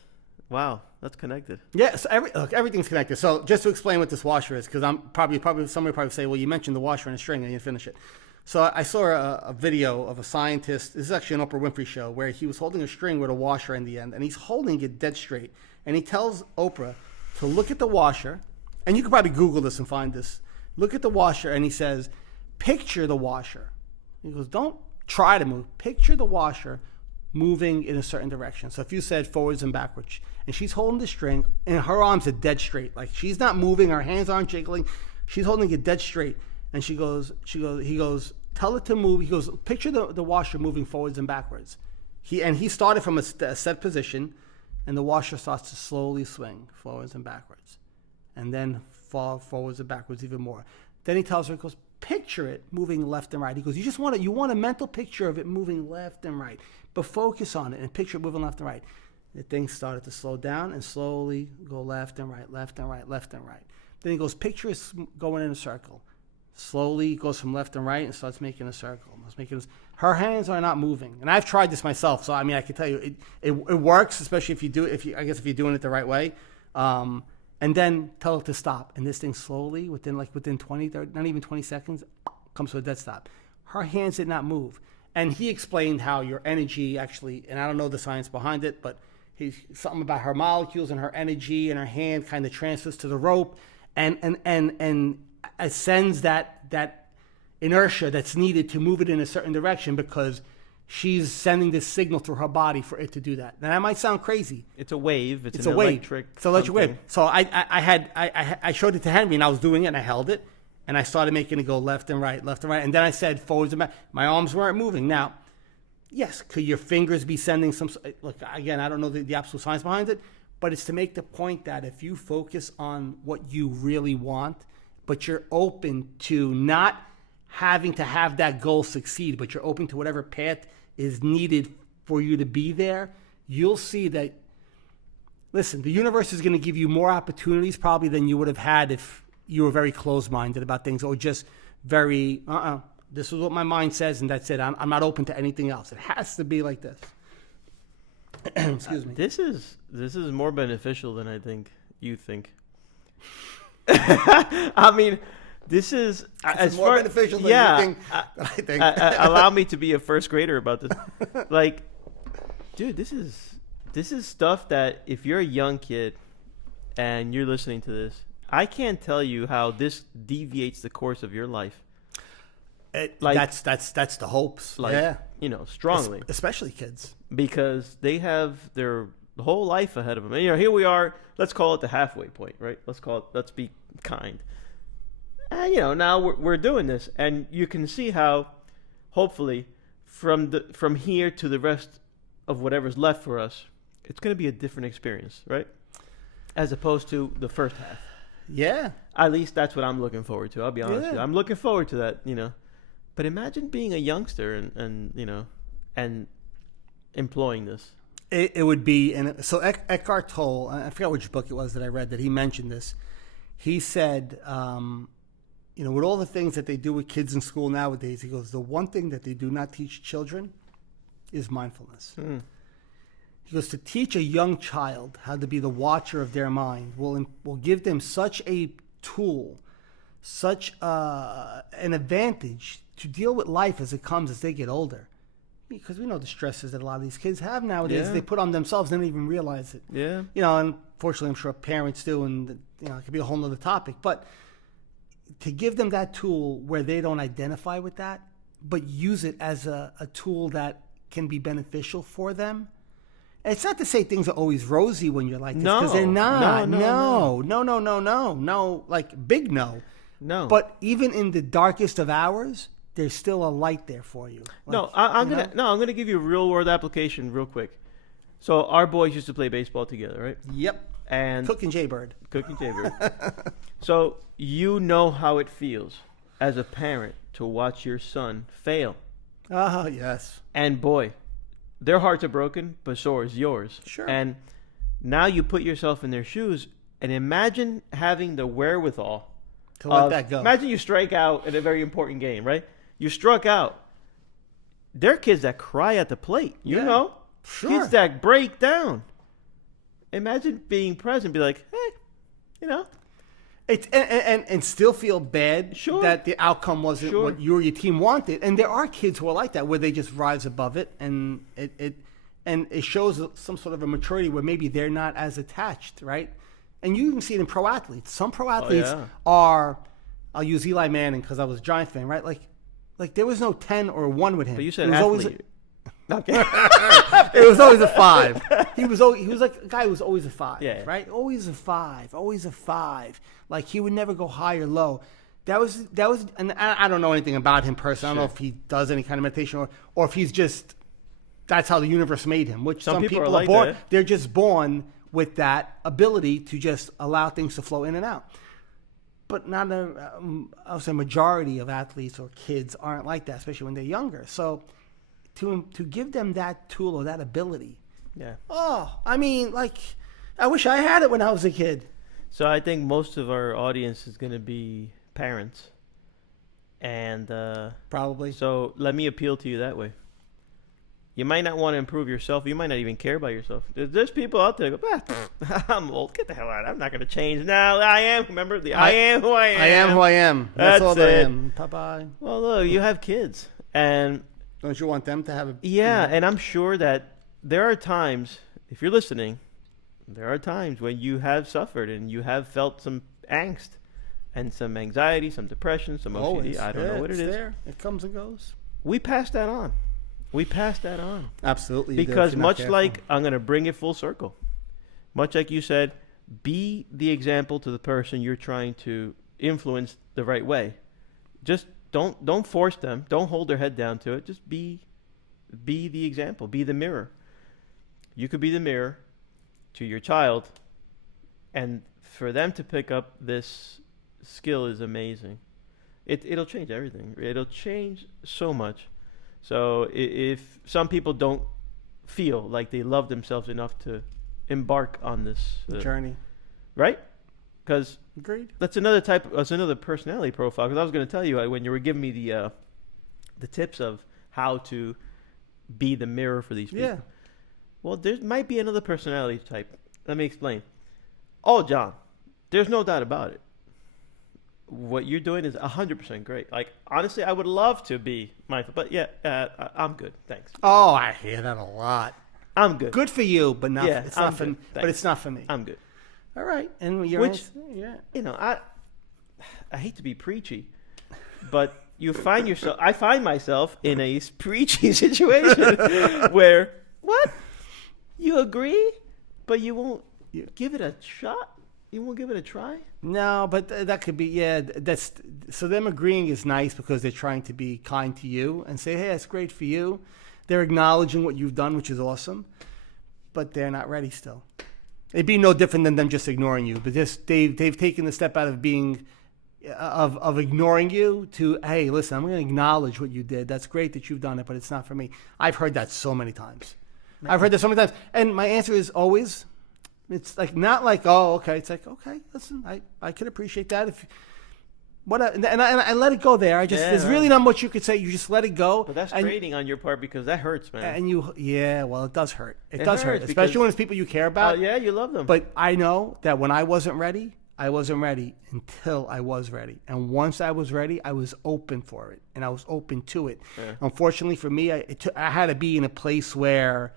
connected. Yeah, so everything's connected. So just to explain what this washer is, because I'm probably somebody probably say, well, you mentioned the washer and a string and you didn't finish it. So I saw a video of a scientist. This is actually an Oprah Winfrey show where he was holding a string with a washer in the end, and he's holding it dead straight. And he tells Oprah to look at the washer, and you can probably Google this and find this. Look at the washer, and he says, picture the washer. He goes, don't try to move. Picture the washer moving in a certain direction. So if you said forwards and backwards, and she's holding the string, and her arms are dead straight. Like she's not moving, her hands aren't jiggling. She's holding it dead straight. And he goes, tell it to move. He goes, picture the washer moving forwards and backwards. He started from a set position, and the washer starts to slowly swing forwards and backwards. And then fall forwards and backwards even more. Then he tells her, he goes, picture it moving left and right. He goes, you want a mental picture of it moving left and right, but focus on it and picture it moving left and right. The thing started to slow down and slowly go left and right, left and right, left and right. Then he goes, picture it going in a circle. Slowly goes from left and right and starts making a circle. Her hands are not moving, and I've tried this myself, so I mean I can tell you it works, especially if you're doing it the right way. And then tell it to stop. And this thing slowly, within 20, 30, not even 20 seconds, comes to a dead stop. Her hands did not move. And he explained how your energy actually, and I don't know the science behind it, but something about her molecules and her energy and her hand kind of transfers to the rope and ascends that inertia that's needed to move it in a certain direction, because she's sending this signal through her body for it to do that. Now that might sound crazy. It's a wave. It's an electric. It's an electric wave. So I showed it to Henry, and I was doing it, and I held it, and I started making it go left and right, and then I said forwards and back. My arms weren't moving. Now, yes, could your fingers be sending some? Look, again, I don't know the absolute science behind it, but it's to make the point that if you focus on what you really want, but you're open to not having to have that goal succeed, but you're open to whatever path is needed for you to be there, you'll see that, listen, the universe is going to give you more opportunities probably than you would have had if you were very closed-minded about things, or just very, this is what my mind says and that's it. I'm not open to anything else. It has to be like this. Excuse me. This is more beneficial than I think you think. I mean, this is as more beneficial than you think. I think. Allow me to be a first grader about this. Like, dude, this is stuff that if you're a young kid and you're listening to this, I can't tell you how this deviates the course of your life. That's the hopes. Like, strongly, especially kids, because they have their whole life ahead of them. And, here we are. Let's call it the halfway point, right? Let's be kind. And, now we're doing this, and you can see how, hopefully, from here to the rest of whatever's left for us, it's going to be a different experience, right? As opposed to the first half. Yeah. At least that's what I'm looking forward to. I'll be honest with you. I'm looking forward to that, But imagine being a youngster and employing this. It would be, and so Eckhart Tolle, I forgot which book it was that I read that he mentioned this. He said, with all the things that they do with kids in school nowadays, he goes, the one thing that they do not teach children is mindfulness. He goes, to teach a young child how to be the watcher of their mind will give them such a tool, such an advantage to deal with life as it comes as they get older. Because we know the stresses that a lot of these kids have nowadays. They put on themselves and they don't even realize it. Yeah. And fortunately, I'm sure parents do, and it could be a whole nother topic. But to give them that tool where they don't identify with that, but use it as a tool that can be beneficial for them. And it's not to say things are always rosy when you're like this, because they're not. No, like big no. No. But even in the darkest of hours, there's still a light there for you. Like, I'm gonna give you a real world application real quick. So our boys used to play baseball together, right? Yep. And Cooking Jaybird. So you know how it feels as a parent to watch your son fail. Yes. And boy, their hearts are broken, but so is yours. Sure. And now you put yourself in their shoes and imagine having the wherewithal to let that go. Imagine you strike out in a very important game, right? You struck out. There are kids that cry at the plate, you know? Sure. Kids that break down. Imagine being present, be like, hey, It's and still feel bad Sure. that the outcome wasn't Sure. what you or your team wanted. And there are kids who are like that, where they just rise above it, and it shows some sort of a maturity where maybe they're not as attached, right? And you can see it in pro athletes. Some pro athletes are. I'll use Eli Manning because I was a Giant fan, right? Like there was no 10 or 1 with him. but you said it was always athlete. Okay. it was always a 5. He was like a guy who was always a 5, Yeah. right? Always a 5, always a 5. Like he would never go high or low. That was, and I don't know anything about him personally. I don't know if he does any kind of meditation or if he's just, that's how the universe made him. Which some people are like born. that. They're just born with that ability to just allow things to flow in and out. But not I would say majority of athletes or kids aren't like that, especially when they're younger. So to give them that tool or that ability. Yeah. I mean, like, I wish I had it when I was a kid. So I think most of our audience is going to be parents. And Probably. so let me appeal to you that way. You might not want to improve yourself. You might not even care about yourself. There's people out there that go, I'm old. Get the hell out. I'm not going to change. Now I am. Remember, I am who I am. I am who I am. That's all that I it. am. Bye-bye. Well, look, you have kids. And Don't you want them to have a... yeah, and I'm sure that there are times, if you're listening, there are times when you have suffered and you have felt some angst and some anxiety, some depression, some OCD. Always. I don't know what it is. There. It comes and goes. We pass that on. Absolutely. you do if Because you're not much careful. like, I'm going to bring it full circle. Much like you said, be the example to the person you're trying to influence the right way. Just don't force them. Don't hold their head down to it. Just be the example. Be the mirror. You could be the mirror to your child, and for them to pick up this skill is amazing. It'll change everything. It'll change so much. So if some people don't feel like they love themselves enough to embark on this journey, right? Because agreed. that's another personality profile. Because I was going to tell you when you were giving me the tips of how to be the mirror for these people. Yeah. Well, there might be another personality type. Let me explain. Oh, John, there's no doubt about it. What you're doing is 100% great. Like, honestly, I would love to be mindful. But yeah, I'm good. Thanks. Oh, I hear that a lot. I'm good. Good for you, but not. Yeah, it's I'm not for. good. But Thanks. it's not for me. I'm good. All right, and your Which, answer, yeah. I hate to be preachy, but I find myself in a preachy situation where, what? You agree, but you won't give it a shot? You won't give it a try? No, but that could be, yeah. That's so them agreeing is nice because they're trying to be kind to you and say, hey, that's great for you. They're acknowledging what you've done, which is awesome, but they're not ready still. It'd be no different than them just ignoring you, but just they've taken the step out of being of ignoring you to, hey, listen, I'm going to acknowledge what you did. That's great that you've done it, but it's not for me. I've heard that so many times. And my answer is always, it's like not like, oh, okay. It's like, okay, listen, I could appreciate that. I let it go there. There's really not much you could say. You just let it go. But that's trading on your part because that hurts, man. And well, it does hurt. It does hurt, especially when it's people you care about. Yeah, you love them. But I know that when I wasn't ready until I was ready. And once I was ready, I was open for it, and I was open to it. Yeah. Unfortunately for me, I had to be in a place where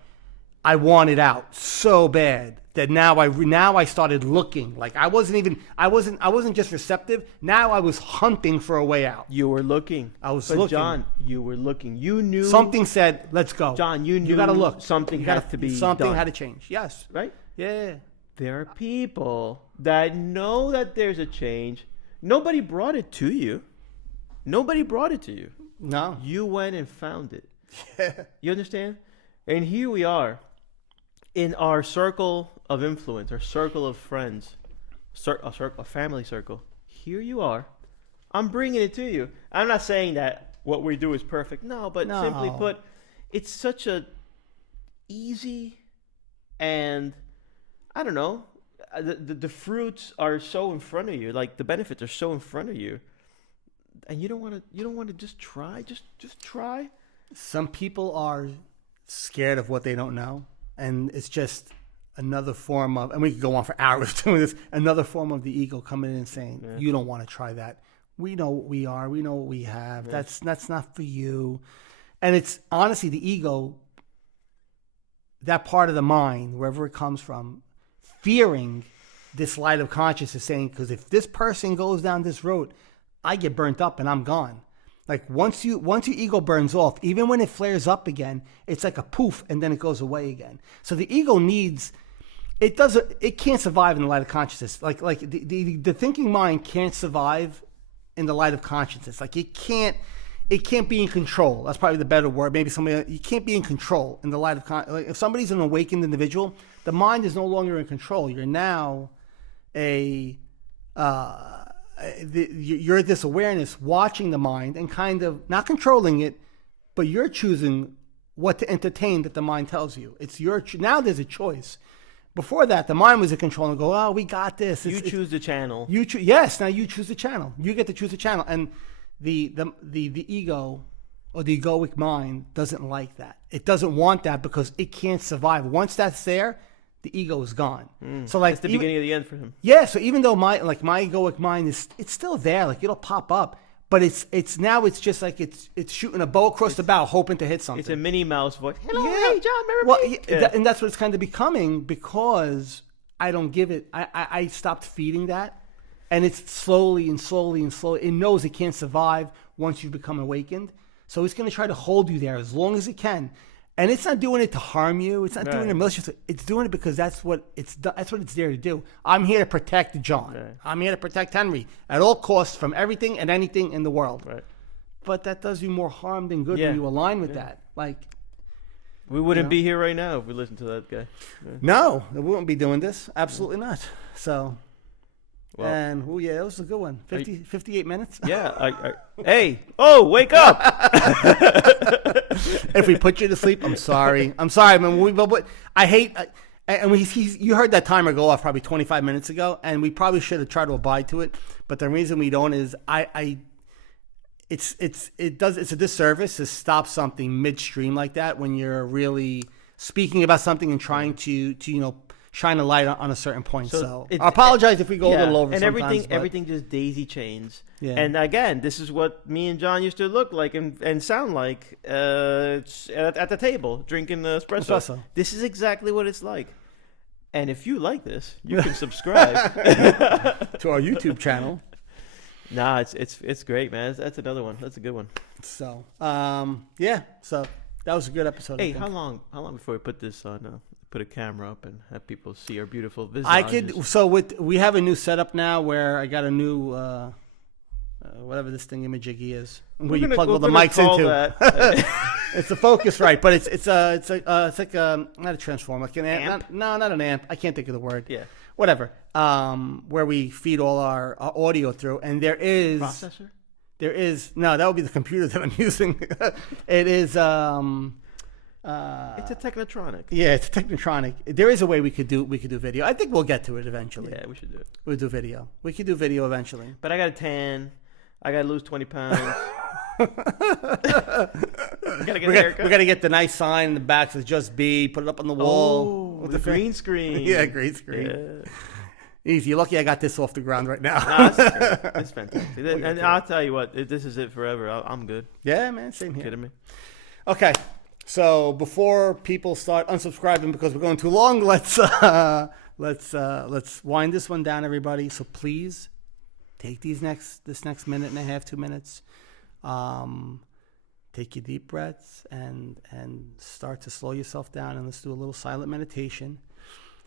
I wanted out so bad that now I started looking. Like I wasn't just receptive. Now I was hunting for a way out. You were looking. I was looking. John, you were looking. You knew something said, "Let's go." John, you knew you got to look. Something had to be something done. had to change. Yes. Right? Yeah. There are people that know that there's a change. Nobody brought it to you. Nobody brought it to you. No. You went and found it. Yeah. You understand? And here we are in our circle of influence, our circle of friends, a family circle. Here you are. I'm bringing it to you. I'm not saying that what we do is perfect. No, but simply put, it's such a easy and I don't know. The fruits are so in front of you, like the benefits are so in front of you, and you don't want to just try, just try. Some people are scared of what they don't know, and it's just another form of, and we could go on for hours doing this. Another form of the ego coming in and saying, "You don't want to try that. We know what we are. We know what we have. Yeah. That's not for you." And it's honestly the ego, that part of the mind, wherever it comes from, fearing this light of consciousness, saying, because if this person goes down this road, I get burnt up and I'm gone. Like once your ego burns off, even when it flares up again, it's like a poof and then it goes away again. So the ego it can't survive in the light of consciousness. Like the thinking mind can't survive in the light of consciousness. Like it can't be in control. That's probably the better word. Maybe you can't be in control in the light of like if somebody's an awakened individual, the mind is no longer in control. You're now you're this awareness watching the mind and kind of not controlling it, but you're choosing what to entertain that the mind tells you. It's now there's a choice. Before that, the mind was in control and go, "Oh, we got this." You choose the channel. Yes, now you choose the channel. You get to choose the channel, and the ego or the egoic mind doesn't like that. It doesn't want that because it can't survive. Once that's there, the ego is gone. So like it's the beginning of the end for him. Yeah. So even though my egoic mind it's still there, like it'll pop up, but it's just like it's shooting a bow across the bow, hoping to hit something. It's a Minnie Mouse voice. Hello, yeah. Hey John, remember me? And that's what it's kind of becoming because I don't give it. I stopped feeding that. And it's slowly. It knows it can't survive once you've become awakened. So it's going to try to hold you there as long as it can. And it's not doing it to harm you. It's not doing it maliciously. It's doing it because that's what it's there to do. I'm here to protect John. Right. I'm here to protect Henry at all costs from everything and anything in the world. Right. But that does you more harm than good when you align with that. Like we wouldn't be here right now if we listened to that guy. Yeah. No, we wouldn't be doing this. Absolutely not. So... Well, and that was a good one. 58 minutes. Yeah. Wake up! If we put you to sleep, I'm sorry. Man. But I hate. You heard that timer go off probably 25 minutes ago, and we probably should have tried to abide to it. But the reason we don't is it's a disservice to stop something midstream like that when you're really speaking about something and trying to shine a light on a certain point. So I apologize if we go a little over. And everything just daisy chains. Yeah. And again, this is what me and John used to look like and sound like at the table drinking espresso. This is exactly what it's like. And if you like this, you can subscribe to our YouTube channel. Nah, it's great, man. That's another one. That's a good one. So so that was a good episode. Hey, how long before we put this on? Put a camera up and have people see our beautiful visages. We have a new setup now where I got a new whatever this thingamajiggy is, where you plug all the mics into. It's a Focusrite, but it's like not a transformer, like an amp. Not an amp. I can't think of the word. Yeah, whatever. Where we feed all our audio through, and there is processor. There is that would be the computer that I'm using. It is. It's a Technotronic. Yeah, it's a Technotronic. There is a way we could do video. I think we'll get to it eventually. Yeah, we should do it. We'll do video. We could do video eventually. But I got a tan. I gotta lose 20 pounds. we Gotta get a haircut. gotta get the nice sign in the back that says "Just Be." Put it up on the wall. with the green screen. Yeah, green screen. Yeah. Easy. You're lucky I got this off the ground right now. No, that's great. It's fantastic. And I'll tell you what, this is it forever. I'm good. Yeah, man. Same here. Kidding me? Okay. So before people start unsubscribing because we're going too long, let's wind this one down, everybody. So please take this next minute and a half, 2 minutes. Take your deep breaths and start to slow yourself down, and let's do a little silent meditation,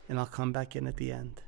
and I'll come back in at the end.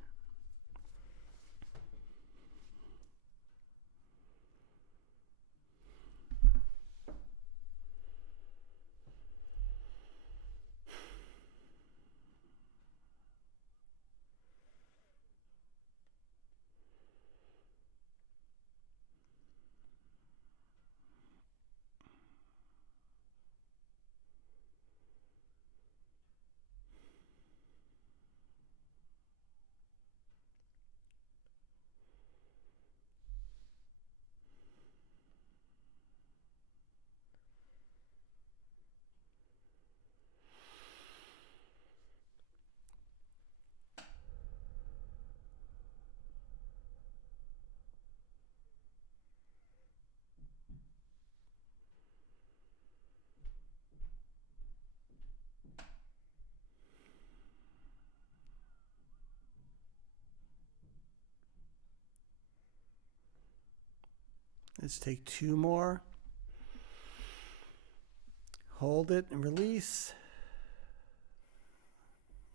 Let's take 2 more. Hold it and release.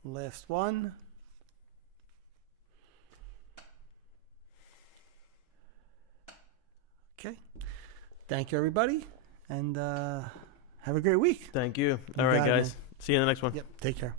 Last one. Okay. Thank you, everybody, and have a great week. Thank you. All right, guys. Man. See you in the next one. Yep. Take care.